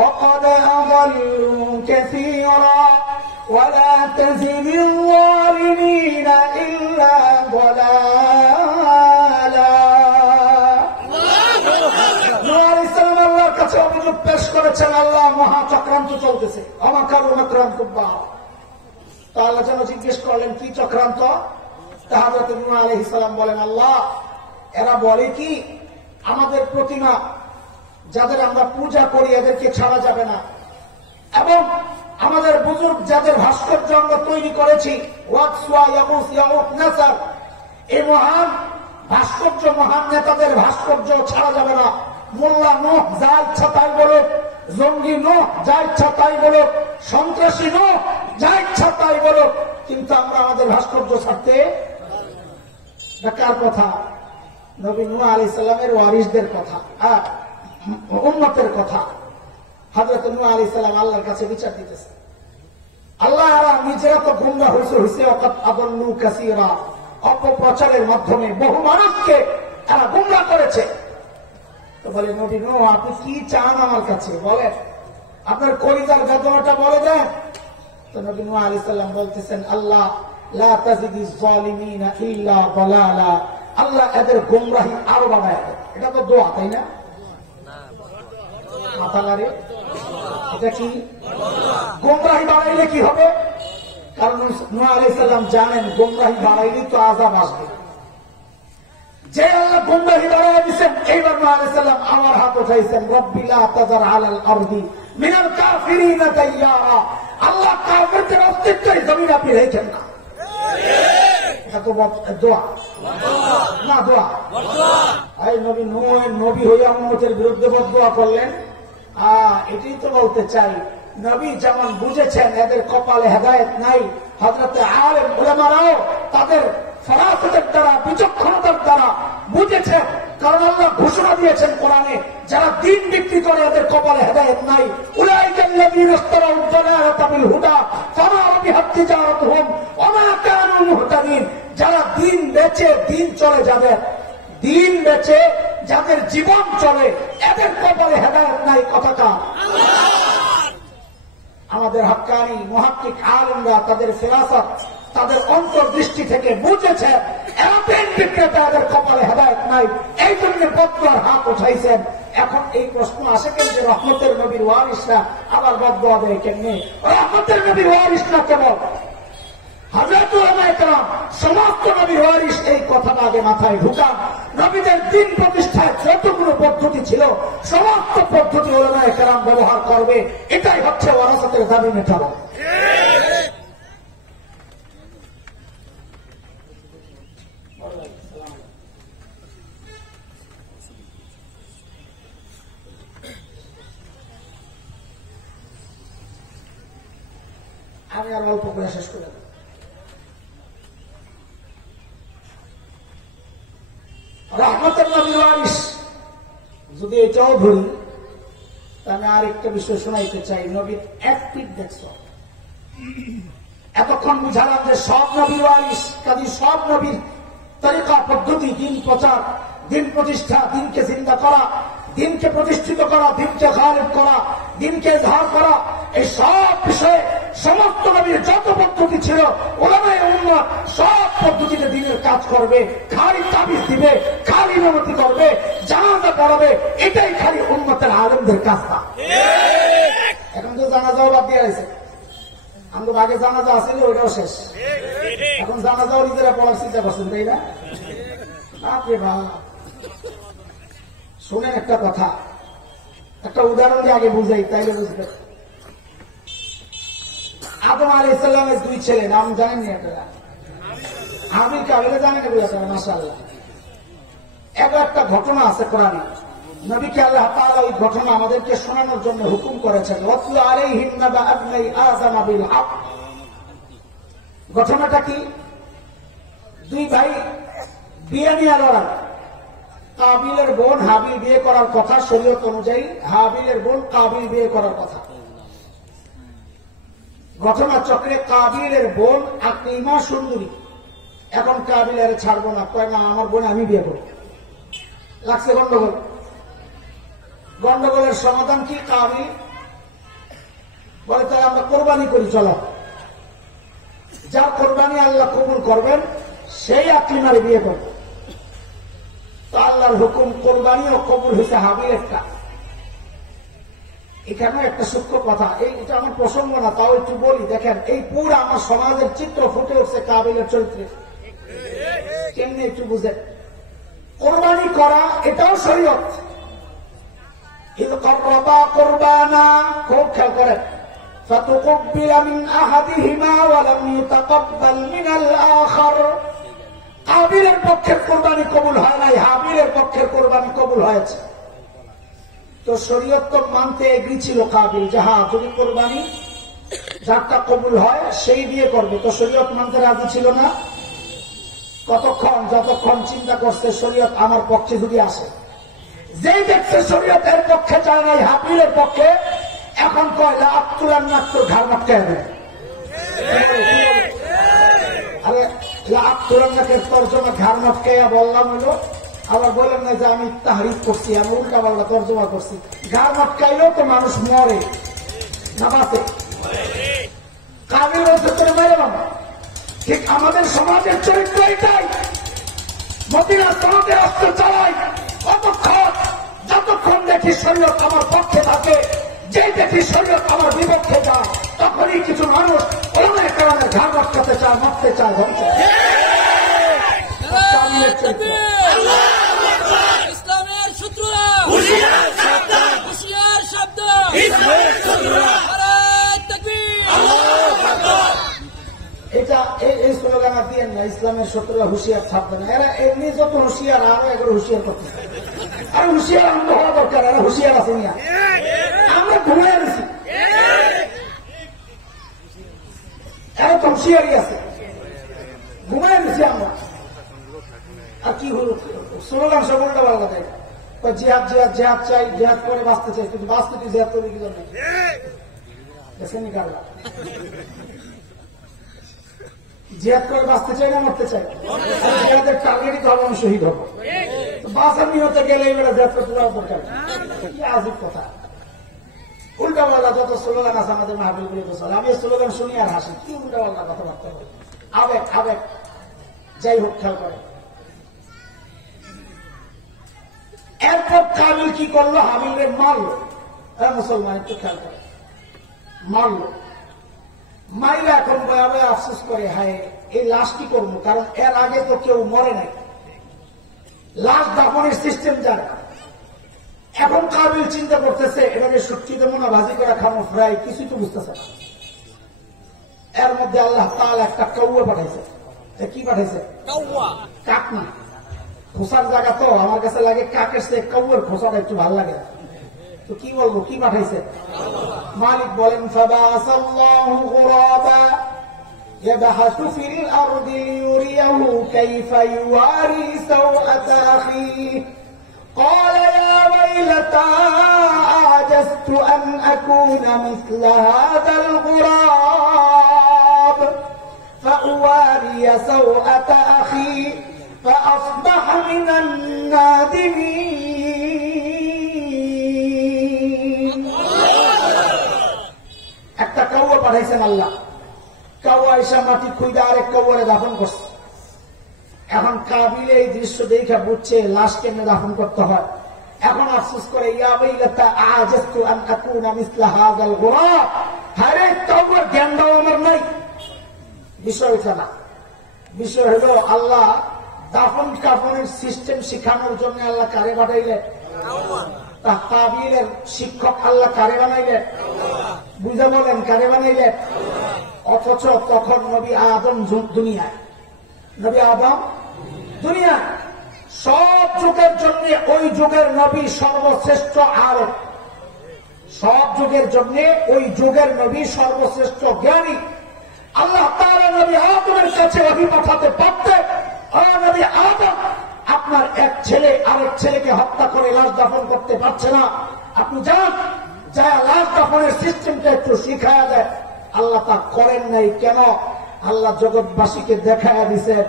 وقد أضلوا كثيرا ولا تزد الظالمين إلا ضلالا। আল্লাহর কাছে অভিযোগ পেশ করেছেন, আল্লাহ মহা চক্রান্ত চলতেছে। আমাকারু মাকরান কুব্বারা। তা আল্লাহ যেন জিজ্ঞেস করলেন কি চক্রান্ত? হযরত নূহ আলাইহিস সালাম বলেন, আল্লাহ এরা বলে কি আমাদের প্রতিমা যাদের আমরা পূজা করি এদেরকে ছাড়া যাবে না, এবং আমাদের বুজুর্গ যাদের ভাস্কর্য আমরা তৈরি করেছি ওয়াকসুয়া ইয়াগুস ইয়াউক নাসার, এই মহান ভাস্কর্য মহান নেতাদের ভাস্কর্য ছাড়া যাবে না। মোল্লা নূহ যা ইচ্ছা তাই বলুক, জঙ্গি নূহ যা ইচ্ছা তাই বলুক, সন্ত্রাসী নূহ যা ইচ্ছা তাই বলুক, কিন্তু আমরা আমাদের ভাস্কর্য ছাড়তে। কার কথা? নবী নূহ আলাইহিস সালামের ওয়ারিসদের কথা, উম্মতের কথা। হযরত নূহ আলাইহিস সালাম আল্লাহর কাছে বিচার দিতেছে। আল্লাহ নিজেরা তো গুমরাহ হয়েছে, ওয়াকাদ আদাল্লু কাসীরা, অপপ্রচারের মাধ্যমে বহু মানুষকে এরা গুমরাহ করেছে। তো বলে নবী নূহ আপনি কি চান আমার কাছে বলেন, আপনার কলিজার বেদনাটা বলে দেন। তো নবী নূহ আলাইহিস সালাম বলতেছেন, আল্লাহ লা তাজিদিজ যালিমিনা ইল্লা দালালা, আল্লাহ এদের গুমরাহি আরো বাড়ায় দেন। এটা তো দোয়া, তাই না? মাথা নাড়ে, এটা কি গুমরাহি বাড়াইলে কি হবে? কারণ নূহ আলাইহিস সালাম জানেন গুমরাহি বাড়াইলে তো আযাব আসবে। যে আল্লাহ গুমরাহি বাড়াইয়া দিচ্ছেন, এইবার নূহ আলাইহিস সালাম আমার হাত উঠাইছেন, রব্বি লা তাযার আলাল আরদি মিনাল কাফিরিনা দাইয়ারা, আল্লাহ কাফিরদের অস্তিত্বই জমিনে আপনি রেখেন না। এটা তো দোয়া না, দোয়া। এই নবী নূহ নবী হইয়া উম্মতের বিরুদ্ধে বদদোয়া করলেন। এটাই তো বলতে চাই, নবী যেমন বুঝেছেন এদের কপালে হেদায়েত নাই, হযরতে আলেম উলামারাও তাদের ফরাসতের দ্বারা বিচক্ষণতার দ্বারা বুঝেছেন। কারণ আল্লাহ ঘোষণা দিয়েছেন কোরআনে, যারা দিন বিক্রি করে এদের কপালে হেদায়েত নাই। উলাইকাল্লাযীনা ইশতারাউ আদ-দালালাতা বিল হুদা ফামা রাবিহাত তিজারাতুহুম ওয়া মা কানু মুহতাদিন। যারা দিন বেচে দিন চলে যাবে, দিন বেচে যাদের জীবন চলে এদের কপালে হেদায়েত নাই। কথাটা আমাদের হক্কানি মুহাক্কিক আলেমরা তাদের ফিরাসত, তাদের অন্তর্দৃষ্টি থেকে বুঝেছে এরা দিন বিক্রেতা, এদের কপালে হেদায়েত নাই, এই জন্য বদদোয়ার হাত উঠাইছেন। এখন এই প্রশ্ন আসে কেন যে রহমতের নবীর ওয়ারিসরা আবার বদদোয়া দেয় কেমনে? রহমতের নবীর ওয়ারিসরা কেবল হযরত উলামায়ে কেরাম, সমস্ত নবীর ওয়ারিস। এই কথাটা আগে মাথায় ঢুকান। নবীদের দিন প্রতিষ্ঠায় যতগুলো পদ্ধতি ছিল সমস্ত পদ্ধতি উলামায়ে কেরাম ব্যবহার করবে। এটাই হচ্ছে ওয়ারাসাতের দাবি মেটানো। আমি আর অল্প করে শেষ করে দেব। রহমতের নবীর ওয়ারিস যদি এটাও ধরি, আমি আরেকটা বিষয় শোনাইতে চাই। নবীর এক পিঠ দেখছ, এতক্ষণ বুঝালাম যে সব নবীর ওয়ারিস, কাজী সব নবীর তরিকা পদ্ধতি, দিন প্রচার, দিন প্রতিষ্ঠা, দিনকে জিন্দা করা, দিনকে প্রতিষ্ঠিত করা, দিনকে গালিব করা, দিনকে ইজহার করা, এই সব বিষয়ে সমস্ত নবীর যত পদ্ধতি ছিল উলামায়ে উম্মাহ সব পদ্ধতিতে দিনের কাজ করবে। খালি তাবিজ দিবে, খালি ইমামতি করবে, জানাজা পড়াবে, এটাই খালি উম্মতের আলেমদের কাজ না। এখন তো জানাজাও বাদ দিয়ে আছে, আমাদের আগে জানাজা আসেন ওইটাও শেষ, এখন জানাজাও নিজেরা পড়ার চিন্তা করছেন, তাই না? আপনি ভালো শোনেন একটা কথা, একটা উদাহরণ দিয়ে আগে বুঝাই, তাইলে বুঝবে। আদম আলাইহিস সালামের দুই ছেলে, নাম জানেননি আপনারা? হাবিল কাবিল জানেন এগুলো আপনারা? মাশাআল্লাহ। একটা ঘটনা আছে কোরআনে, নবীকে আল্লাহ তাআলা এই ঘটনা আমাদেরকে শোনানোর জন্য হুকুম করেছেন। ওয়াতলু আলাইহিম নাবা আবনাই আদম বিল হক। ঘটনাটা কি? দুই ভাই বিয়ে নিয়ে লড়াই। কাবিলের বোন হাবিল বিয়ে করার কথা শরীয়ত অনুযায়ী, হাবিলের বোন কাবিল বিয়ে করার কথা। ঘটনা চক্রে কাবিলের বোন আকলিমা সুন্দরী। এখন কাবিলের ছাড়বো না, কয় না আমার বোন আমি বিয়ে করব। লাগছে গন্ডগোল। গন্ডগোলের সমাধান কি? কাবিল বলে তাহলে আমরা কোরবানি করি, চলো। যার কোরবানি আল্লাহ কবুল করবেন সেই আকলিমার বিয়ে করবে। তো আল্লাহর হুকুম কোরবানিও কবুল হয়েছে হাবিলেরটা। এখানে একটা সূক্ষ্ম কথা, এটা আমার প্রসঙ্গ না, তাও একটু বলি। দেখেন, এই পুরো আমার সমাজের চিত্র ফুটে উঠছে কাবিলের চরিত্রে। কেমনি একটু বুঝেন। কোরবানি করা এটাও শরীয়ত। ইয করবা কুরবানা, খুব খেয়াল করেন। ফাতুকব্বিলা মিন আহাদিহিমা ওয়া লাম ইউতাকাব্বাল মিনাল আখার। কাবিলের পক্ষের কোরবানি কবুল হয় নাই, হাবিলের পক্ষের কোরবানি কবুল হয়েছে। তো শরীয়ত তো মানতে এগ্রি ছিল কাবিল, যাহা যদি কোরবানি যারটা কবুল হয় সেই দিয়ে করবে। তো শরীয়ত মানতে রাজি ছিল না। কতক্ষণ? যতক্ষণ চিন্তা করছে শরীয়ত আমার পক্ষে যদি আসে। যেই দেখছে শরীয়তের পক্ষে চায় নাই, হাবিলের পক্ষে, এখন কয় লা আক্তুলান্নাক, তোর ঘাড় মটকায় দেয়। আরে লা আক্তুলান্নাকের তর্জমা ঘাড় মটকাইয়া বললাম হলো, আবার বললেন না যে আমি তাহরিফ করছি, আমি উল্টা পাল্টা তর্জমা করছি। ঘাড় মটকাইলেও তো মানুষ মরে না বাঁচে। কাবিল বলছে তোর মেরে বাবা। ঠিক আমাদের সমাজের চরিত্র এটাই। মদিনা সনদে অস্ত্র চালাই যতক্ষণ দেখি শরীয়ত আমার পক্ষে থাকে, যে দেখি শরীয়ত আমার বিপক্ষে যায়, তখনই কিছু মানুষ ওলামায়ে কেরামের ঘাড় মটকাতে চায়, মরতে চায়, ধরতে চায়। ইসলামের শত্রুরা হুঁশিয়ার শব্দ। এটা এই স্লোগান দিয়ে না, ইসলামের শত্রুরা হুঁশিয়ার ছাপবে না। এরা এমনি যত হুঁশিয়ার, আরো এগুলো হুঁশিয়ার করতে আর হুঁশিয়ার আমরা হওয়া দরকার। এরা হুঁশিয়ার আছে না, আমরা ঘুমিয়ে গেছি। এরা তো হুঁশিয়ারই আছে, ঘুমিয়ে গেছি আমরা। আর কি হল স্লোগান সব উল্টা পাল্টা দেয়। জিহাদ জিহাদ জিহাদ চাই, জিহাদ করে বাঁচতে চাই, কিন্তু বাঁচতে তুই জিহাদ করবি কি জন্য? জিহাদ করে বাঁচতে চাই না মরতে চাই? জিহাদের টার্গেটই তো হবে আমি শহীদ হবো। বাঁচার নিহতে গেলে এবারে জিহাদ করতে যাওয়ার দরকার। কি আজব কথা। উল্টা পাল্টা যত স্লোগান আছে আমাদের মাহফিলগুলো তো চলে। আমি এই স্লোগান শুনি আর হাসি। কি উল্টা পাল্টা কথাবার্তা বলে, আবেগ আবেগ। যাই হোক, খেয়াল করে। এরপর কাবিল কি করলো? হাবিলরে মারলো। মুসলমান একটু খেয়াল করে, মারলো। মাইরা এখন বয়া বয়া আফসোস করে, হায় এই লাশ কি করবো? কারণ এর আগে তো কেউ মরে নাই, লাশ দাফনের সিস্টেম জানে। এখন কাবিল চিন্তা করতেছে এটাকে শুটকিতে মনে ভাজি করে খামো, ফ্রাই, কিছুই তো বুঝতেছে না। এর মধ্যে আল্লাহ তাআলা একটা কৌয়া পাঠাইছে। কি পাঠাইছে? কাক না, খোসার জায়গা তো আমার কাছে লাগে কাকের সে কৌয়ের খোসাটা একটু ভালো লাগে। তো কি বলবো, কি পাঠাইছে? মালিক বলেন ফাবাসাল্লাহু গুরাবা ইয়াবহাসু ফিল আরদি লিয়ুরিয়াহু কাইফা ইউয়ারি সাওআতা আখিহি قال يا ويلتى أعجزت أن أكون مثل هذا الغراب فأواري سوءة أخي فأصبح من النادمين. একটা কাউয়া পাঠাইছেন আল্লাহ। কাউয়া এসে মাটি খুঁজে আরেক কাউয়ারে দাফন করছে। এখন কাবিল এই দৃশ্য দেখে বুঝছে লাশ কেমনে দাফন করতে হয়। এখন আফসোস করে, ইয়া ওয়াইলাতা আ'জাজতু আন আকুনা মিসলা হাযাল গুরাব। আরে তওবার জ্ঞানটাও আমার নাই। বিষয় এটা না, বিষয় হলো আল্লাহ দাফন কাফনের সিস্টেম শিখানোর জন্য আল্লাহ কারে পাঠাইলেন? কাবিলের শিক্ষক আল্লাহ কারে বানাইলেন? বুঝা বলেন, কারে বানাইলেন? অথচ তখন নবী আদম দুনিয়ায়, নবী আদম দুনিয়ায়। সব যুগের জন্য ওই যুগের নবী সর্বশ্রেষ্ঠ আলেম, সব যুগের জন্য ওই যুগের নবী সর্বশ্রেষ্ঠ জ্ঞানী। আল্লাহ তাআলা নবী আদমের কাছে ওহী পাঠাতে পারতেন, ও নবী আদম, আপনার এক ছেলে আরেক ছেলেকে হত্যা করে লাশ দাফন করতে পারছে না, আপনি যান, যা লাশ দাফনের সিস্টেমটা একটু শিখায়া দেয়। আল্লাহ তা করেন নাই কেন? আল্লাহ জগৎবাসীকে দেখায়া দিছেন,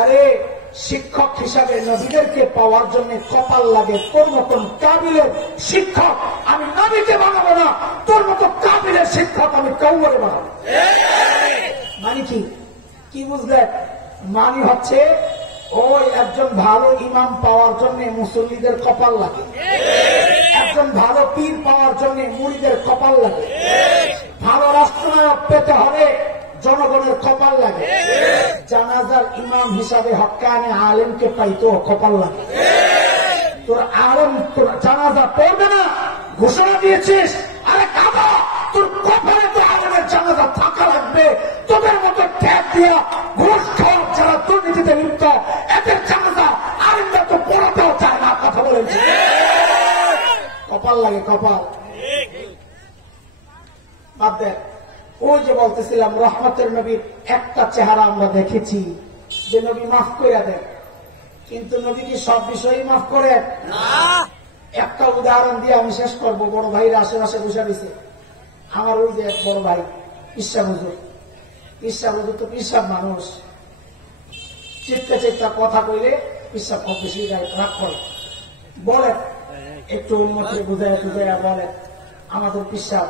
আরে শিক্ষক হিসাবে নবীদেরকে পাওয়ার জন্য কপাল লাগে। তোর মতন কাবিলের শিক্ষক আমি নবীকে বানাবো না, তোর মতো কাবিলের শিক্ষক আমি কৌমরে বানাবো। মানে কি বুঝলেন? মানে হচ্ছে ওই একজন ভালো ইমাম পাওয়ার জন্য মুসল্লিদের কপাল লাগে, একজন ভালো পীর পাওয়ার জন্য মুরিদের কপাল লাগে, ভালো রাষ্ট্রনায়ক পেতে হলে জনগণের কপাল লাগে, জানাজার ইমাম হিসাবে হক্কানে আলেমকে পাইতো কপাল লাগে। তোর আলেম তোর জানাজা পড়বে না ঘোষণা দিয়েছিস, আরে কাবা তোর কপালে তো আলেমের জানাজা থাকা লাগবে। তোদের মতো ট্যাগ দিয়া ঘুষ খাওয়া যারা দুর্নীতিতে লিপ্ত, এদের জানাজা আলেমরা তো পড়াতেও চায় না। কথা বলেছি, কপাল লাগে, কপাল। বাদ দেন, ওই যে বলতেছিলাম রহমতের নবীর একটা চেহারা আমরা দেখেছি যে নবী মাফ করে দেন, কিন্তু নবী কি সব বিষয়ই মাফ করেন? একটা উদাহরণ দিয়ে আমি শেষ করবো। বড় ভাইরা আশেপাশে বসে দিছে, আমার ওই যে এক বড় ভাই পিসা হুজুর, পিসা হুজুর তো পিসাব মানুষ, চিৎকা চিৎকা কথা কইলে পিসাব খুব বেশি রাগ করে, বলে একটু উন্মতি বুঝাইয়া বলে আমাদের পিসাব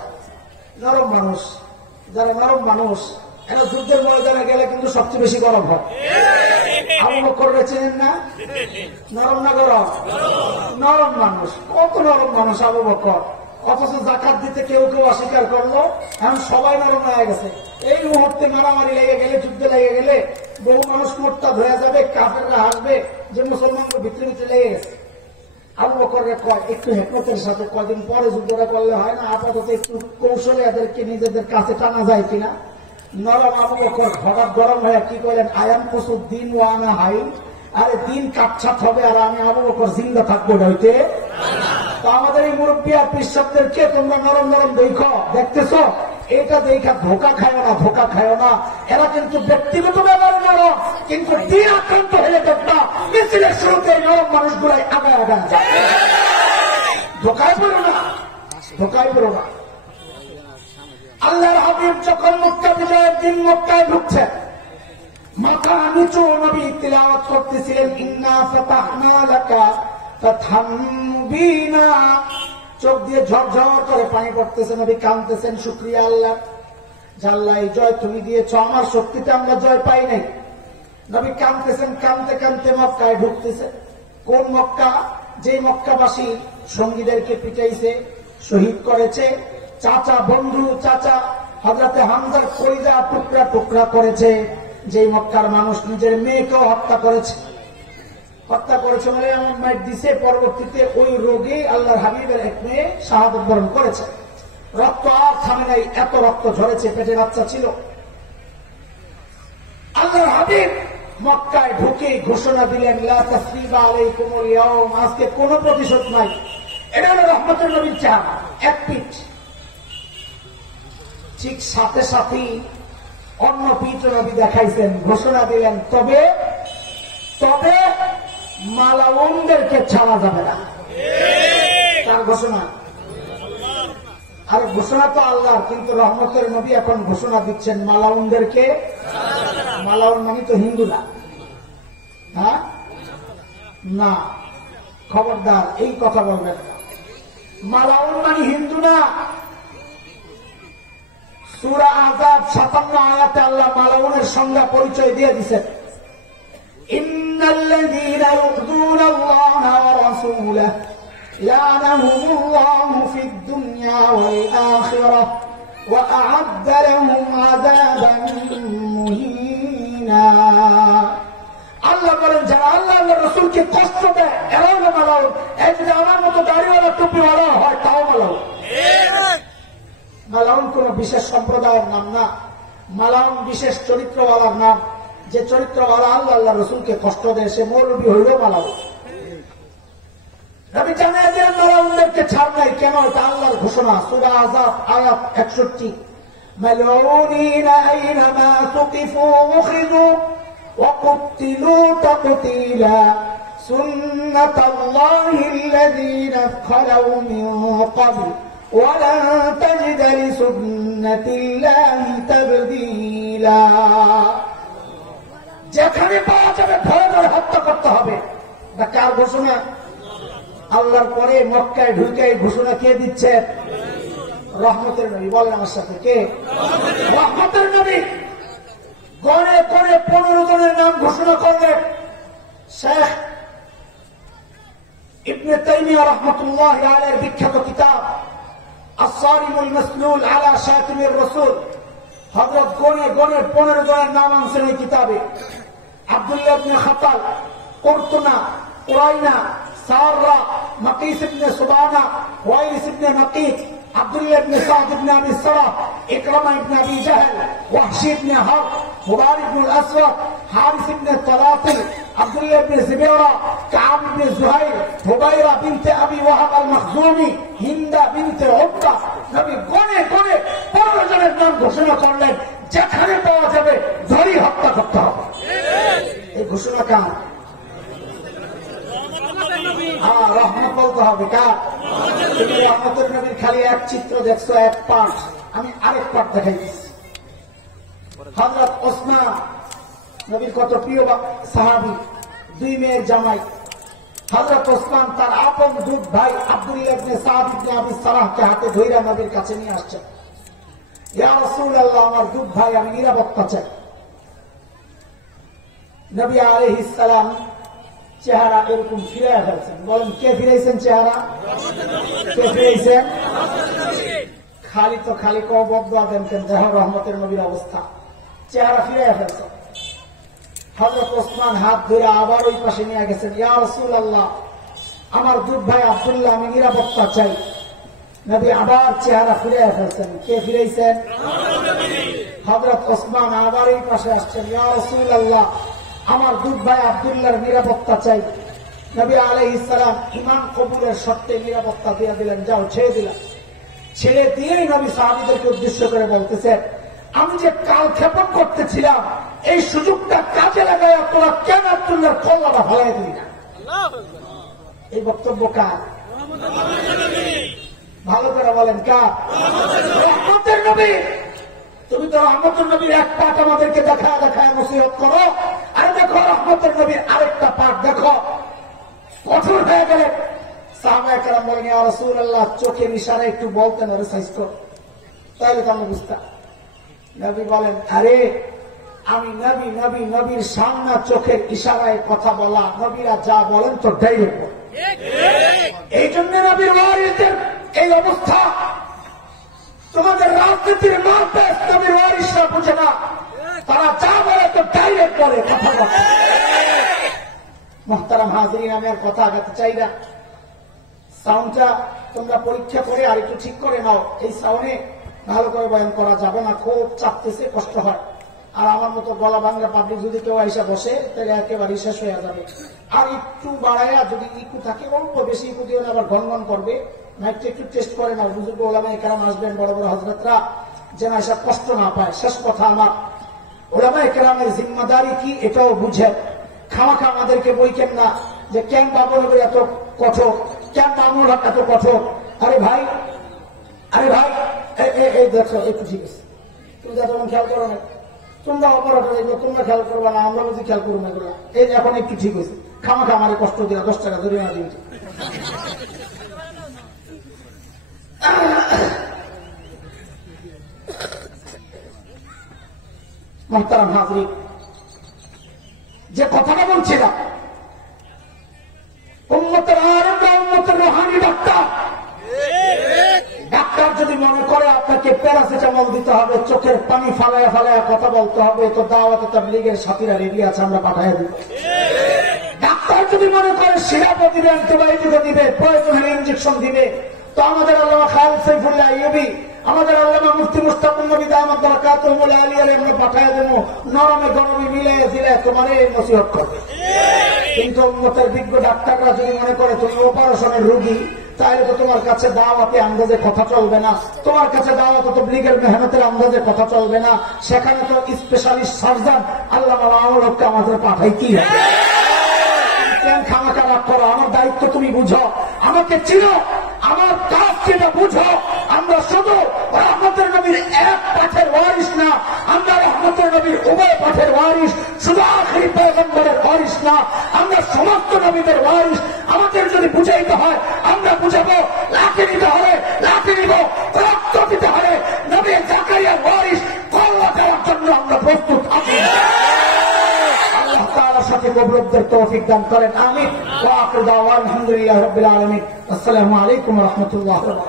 নরম মানুষ, যারা নরম মানুষ এরা যুদ্ধের ময়দানে গেলে কিন্তু সবচেয়ে বেশি গরম হয়। আবু বকর চেনেন না? নরম না গরম? নরম মানুষ, কত নরম মানুষ আবু বকর। অথচ জাকাত দিতে কেউ কেউ অস্বীকার করলো, এখন সবাই নরম হয়ে গেছে। এই মুহূর্তে মারামারি লেগে গেলে, যুদ্ধে লেগে গেলে বহু মানুষ মোটটা ধরে যাবে, কাফেররা হাসবে যে মুসলমানদের ভিতরে ভিতরে লেগে গেছে। আবু বকরকে কয় একটু হেকমতের সাথে কয়দিন পরে যুদ্ধটা করলে হয় না, আপাতত একটু কৌশলে এদেরকে নিজেদের কাছে টানা যায় কিনা। নরম আবু বকর হঠাৎ গরম হয়ে কি করলেন, আয়াম কসুর দিন ওয়ানা হাই, আরে দিন কাটছাট হবে আর আমি আবু বকর জিন্দা থাকবো হইতে। তো আমাদের এই মুরব্বী আর কৃষকদেরকে তোমরা নরম নরম দেখতেছ, এটা দেখা ধোকা খায় না, ধোকা খায় না। এরা কিন্তু ব্যক্তিগত ব্যাপারে নরম, কিন্তু দিন আক্রান্ত হলে দেখবা মিছিলের শুরুতে নরম মানুষগুলাই আগায় আগায় যায়। ধোকায় পড়ো না, ধোকায় পড়ো না। আল্লাহর হাবিব যখন মক্কা বিজয়ের দিন মক্কায় ঢুকছেন, মাথা নিচু নবী তিলাওয়াত করতেছিলেন, ইন্না ফাতাহনা লাকা ফাতহাম মুবিনা। চোখ দিয়ে ঝরঝর করে পানি পড়তেছে, নবী কাঁদতেছেন, শুকরিয়া আল্লাহ, আল্লাহ এই জয় তুমি দিয়েছ, আমার শক্তিতে আমরা জয় পাই নাই। নবী কাঁদতেছেন, কাঁদতে কাঁদতে মক্কায় ঢুকতেছে। কোন মক্কা? যে মক্কাবাসী সঙ্গীদেরকে পিটাইছে, শহীদ করেছে, চাচা বন্ধু চাচা হযরতে হামজার কলিজা টুকরা টুকরা করেছে, যে মক্কার মানুষ নিজের মেয়েকেও হত্যা করেছে। হত্যা করেছে বলে এমন মাইট দিছে, পরবর্তীতে ওই রোগে আল্লাহর হাবিবের এক মেয়ে শাহাদত বরণ করেছে। রক্ত আর থামে নাই, এত রক্ত ঝরেছে, পেটে বাচ্চা ছিল। আল্লাহর হাবিব মক্কায় ঢুকে ঘোষণা দিলেন, লা তাসরিবা আলাইকুমুল ইয়াওম, আজকে কোনো প্রতিশোধ নাই। এটা হলো রহমতের নবীর চেহারা, এক পিঠ। ঠিক সাথে সাথেই অন্য পিঠ নবী দেখাইছেন, ঘোষণা দিলেন, তবে তবে মালাউনদেরকে ছাড়া যাবে না। তার ঘোষণা, আর ঘোষণা তো আল্লাহর, কিন্তু রহমতের নবী এখন ঘোষণা দিচ্ছেন মালাউনদেরকে। মালাউন মানে তো হিন্দু না, হ্যাঁ না, খবরদার এই কথা বলবেন না। মালাউন মানে হিন্দু না। সূরা আহজাব 57 আয়াতে আল্লাহ মালাউনের সংজ্ঞা পরিচয় দিয়ে দিয়েছেন, ইন্নাল্লাযীনা ইউযুনা আল্লাহা ওয়া রাসূলাহু লা'নাহুমুল্লাহু ফিদ দুনিয়া ওয়াল আখিরাহ ওয়া আ'আদ্দা লাহুম আযাবান মুহিনা। আল্লাহ বলেন, যারা আল্লাহ এবং রাসূলকে কষ্ট দেয় এরাও মালাউন। এই যদি আমার মতো দাড়িওয়ালা টুপিওয়ালা হয় তাও মালাউন। মালাউন কোন বিশেষ সম্প্রদায়ের নাম না। মালাউন বিশেষ চরিত্রওয়ালার নাম, যে চরিত্রওয়ালা আল্লাহ আল্লাহ রসুলকে কষ্ট দেয় সে মৌলবী হইল মালাউন। নবী জানায় যে মালাউনদেরকে ছাড় নাই কেন, এটা আল্লাহর ঘোষণা। সূরা আযাব আয়াত 61, মালউনিনা আইনামা তুকিফু উখিযু ওয়া কুতিলু তাকতীলা সুন্নাতাল্লাহি আল্লাযীনা খালাউ মিন ক্বাবল ওয়ালান তাজিদা লিসুন্নাতিল্লাহি তাবদীলা। যেখানে পাওয়া যাবে ধরে ধরে হত্যা করতে হবে। এটা কার ঘোষণা? আল্লাহর পরে মক্কায় ঢুকে ঘোষণা কে দিচ্ছে? রহমতের নবী। বলেন আমার সাথে, কে? রহমতের নবী। গণে গণে 15 জনের নাম ঘোষণা করলেন। শেখ ইবনে তাইমিয়া রাহমাতুল্লাহি আলাইহির বিখ্যাত কিতাব আস-সারিমুল মাসলুল আলা শাতিমির রাসূল, হযরত গণে গণে 15 জনের নাম আনছেন এই কিতাবে। আব্দুল্লাহ ইবনে খাতাল, কুরতুনা, উরাইনা, সাররা, মাকিস ইবনে সুবানা, ওয়াইস ইবনে মাকিক, আব্দুল্লাহ ইবনে সাদ ইবনে আবি সারাহ, ইকরামা ইবনে আবি জাহল, ওয়াহশি ইবনে হারব, মুবারিক ইবনে আসওয়াদ, হারিস ইবনে তালাতিল, আব্দুল্লাহ ইবনে জিবাইরা, কাব ইবনে জুহাইর, হুবাইরা বিনতে আবি ওয়াহাব আল-মাখজুমি, হিন্দা বিনতে উতবা। নবী গণে গণে 15 জনের নাম ঘোষণা করলেন, যেখানে পাওয়া যাবে ধরি হত্যা করতে হবে। এই ঘোষণা কার? রহমত বলতে হবে কার? তুমি রহমতের নবীর খালি এক চিত্র দেখছো, এক পাঠ, আমি আরেক পাঠ দেখাই দিচ্ছি। হযরত ওসমান নবীর কত প্রিয় সাহাবী, 2 মেয়ের জামাই। হযরত ওসমান তার আপন দুধ ভাই আব্দুল্লাহ ইবনে সাদ ইবনে আবি সারাহকে হাতে ধইরা নবীর কাছে নিয়ে আসছেন। ইয়া রাসূলুল্লাহ, আমার দুধ ভাই, আমি নিরাপত্তা চাই। নবী আলাইহিস সালাম চেহারা এরকম ফিরাইয়া ফেলছেন। বলেন, কে ফিরাইছেন চেহারা? কে ফিরাইছেন? খালি তো খালি বদদোয়া দেন কেন? যাহা রহমতের নবীর অবস্থা, চেহারা ফিরাইয়া ফেলছেন। হযরত ওসমান হাত ধরে আবার ওই পাশে নিয়ে গেছেন। ইয়া রাসূলুল্লাহ, আমার দুধ ভাই আব্দুল্লাহ, আমি নিরাপত্তা চাই। নবী আবার চেহারা ফিরাইয়া ফেলছেন। কে ফিরাইছেন? হযরত ওসমান আবার এই পাশে আসছেন। ইয়া রাসূলুল্লাহ, আমার দুধ ভাই আব্দুল্লাহর নিরাপত্তা চাই। নবী আলাইহিস সালাম ঈমান কবুলের শর্তে নিরাপত্তা দিয়ে দিলেন। যাও, ছেড়ে দিলাম। ছেড়ে দিয়েই নবী সাহাবীদেরকে উদ্দেশ্য করে বলতেছেন, আমি যে কাল ক্ষেপণ করতেছিলাম, এই সুযোগটা কাজে লাগায় তোরা কেন আব্দুল্লাহর কল্লাটা ফেলাই দিলি না? এই বক্তব্য কার? ভালো করে বলেন, কার? রহমতের নবী। তুমি তো রহমতের নবীর এক পাঠ আমাদেরকে দেখায় দেখায় নসিহত করো, আর দেখো রহমতের নবীর আরেকটা পাঠ দেখো, কঠোর হয়ে গেলে। সাহাবায়ে কেরাম বলেন, ইয়া রাসূলুল্লাহ, চোখের ইশারায় একটু বলতেন, আরে সাইজ কর, তাহলে তো আমরা বুঝতাম। নবী বলেন, আরে আমি নবী, নবী নবীর সামনে চোখের ইশারায় কথা বলা, নবীরা যা বলেন তো ডাইরেক্ট। এই জন্য নবীর ওয়ারিসদের এই অবস্থা। তোমাদের রাজনীতির মারপেস নবীর ওয়ারিসরা বুঝে না, তারা যা বলে তো ডাইরেক্ট বলে, কথা বলে। মুহতারাম হাজিরিন, আমি আর কথা আগাতে চাই না। সাউন্ডটা তোমরা পরীক্ষা করে আর একটু ঠিক করে নাও। এই সাউন্ডে ভালো করে বয়ান করা যাবে না, খুব চাপতেছে, কষ্ট হয়। আর আমার মতো গলা বাংলা পাবলিক যদি কেউ আইসা বসে, তাহলে একেবারে শেষ হয়ে যাবে। আর একটু বাড়াইয়া যদি ইকু থাকে, অল্প বেশি ইকু দিয়ে আবার ঘন করবে। মাইকটা একটু টেস্ট করে নাও। বুজুর্গ ওলামায়ে কেরাম আসবেন, বড় বড় হযরতরা, যেন এসব কষ্ট না পায়। শেষ কথা আমার, ওলামায়ে কেরামের জিম্মাদারি কি এটাও বুঝেন। খামাখা আমাদেরকে বইকেন না যে কেন বাবর এত কঠোর, কেন মামুল হক এত কঠোর। আরে ভাই, আরে ভাই, এই দেখো, একটু ঠিক আছে, তুমি যা তখন খেয়াল করো না, তোমরা অপারেটর, এগুলো তোমরা খেয়াল করবা না, আমরা বুঝি খেয়াল করবো না এগুলো। এই যে এখন একটু ঠিক হয়েছে, খামাখা আমার কষ্ট দেওয়া, 10 টাকা ধরে না দিন। মুহতারাম হাজিরিন, যে কথাটা বলছিলাম, উম্মতের আলেম, উম্মতের রুহানি ডাক্তার। ডাক্তার যদি মনে করে আপনাকে প্যারাসিটামল দিতে হবে, চোখের পানি ফালায়া ফালায়া কথা বলতে হবে, তো দাওয়াতে তাবলীগের সাথীরা রেডি আছে, আমরা পাঠাইয়া দিব। ডাক্তার যদি মনে করে সিরাপ দিবে, অ্যান্টিবায়োটিক দিবে, প্রয়োজন হলে ইনজেকশন দিবে, তো আমাদের আল্লামা খালেদ সাইফুল্লাহ আইয়ুবী আমাদের আল্লামা মুফতি মুস্তাকুম নবী দামাত বারাকাতুহুল আলিয়া এমনি পাঠায় দেবো, নরমে গরমে মিলে জিলে তোমার এই নসিহত করবে। কিন্তু উম্মতের বিজ্ঞ ডাক্তাররা যদি মনে করে তুমি অপারেশনের রোগী, তাহলে তো তোমার কাছে দাওয়াতে আন্দাজে কথা চলবে না, তোমার কাছে দাওয়াত তবলীগের মেহনতের আন্দাজে কথা চলবে না। সেখানে তো স্পেশালিস্ট সার্জন আল্লামা মামুনুল হককে আমাদের পাঠাইতেই হবে। কেন খামাখা রাগ করো? আমার দায়িত্ব তুমি বুঝো, আমাকে চিনো, আমার কাজ যেটা বুঝো। আমরা শুধু রহমতের নবীর এক পাঠের ওয়ারিস না, আমরা রহমতের নবীর উভয় পাঠের ওয়ারিস, শুধু আখিরি পয়গম্বরের ওয়ারিস না, আমরা সমস্ত নবীদের ওয়ারিস। আমাদের যদি বুঝাইতে হয় আমরা বুঝাবো, লাঠি নিতে হবে লাঠি নিব, রক্ত দিতে হবে নবী জাকারিয়ার ওয়ারিস কল্লা দেওয়ার জন্য আমরা প্রস্তুত আছি। আল্লাহ তাআলার সাথে কবুলদের তৌফিক দান করেন, আমিন। ওয়া আখিরু দাওয়ানা আলহামদুলিল্লাহি রাব্বিল আলামিন। আসসালামু আলাইকুম ওয়া রাহমাতুল্লাহি ওয়া বারাকাতুহু।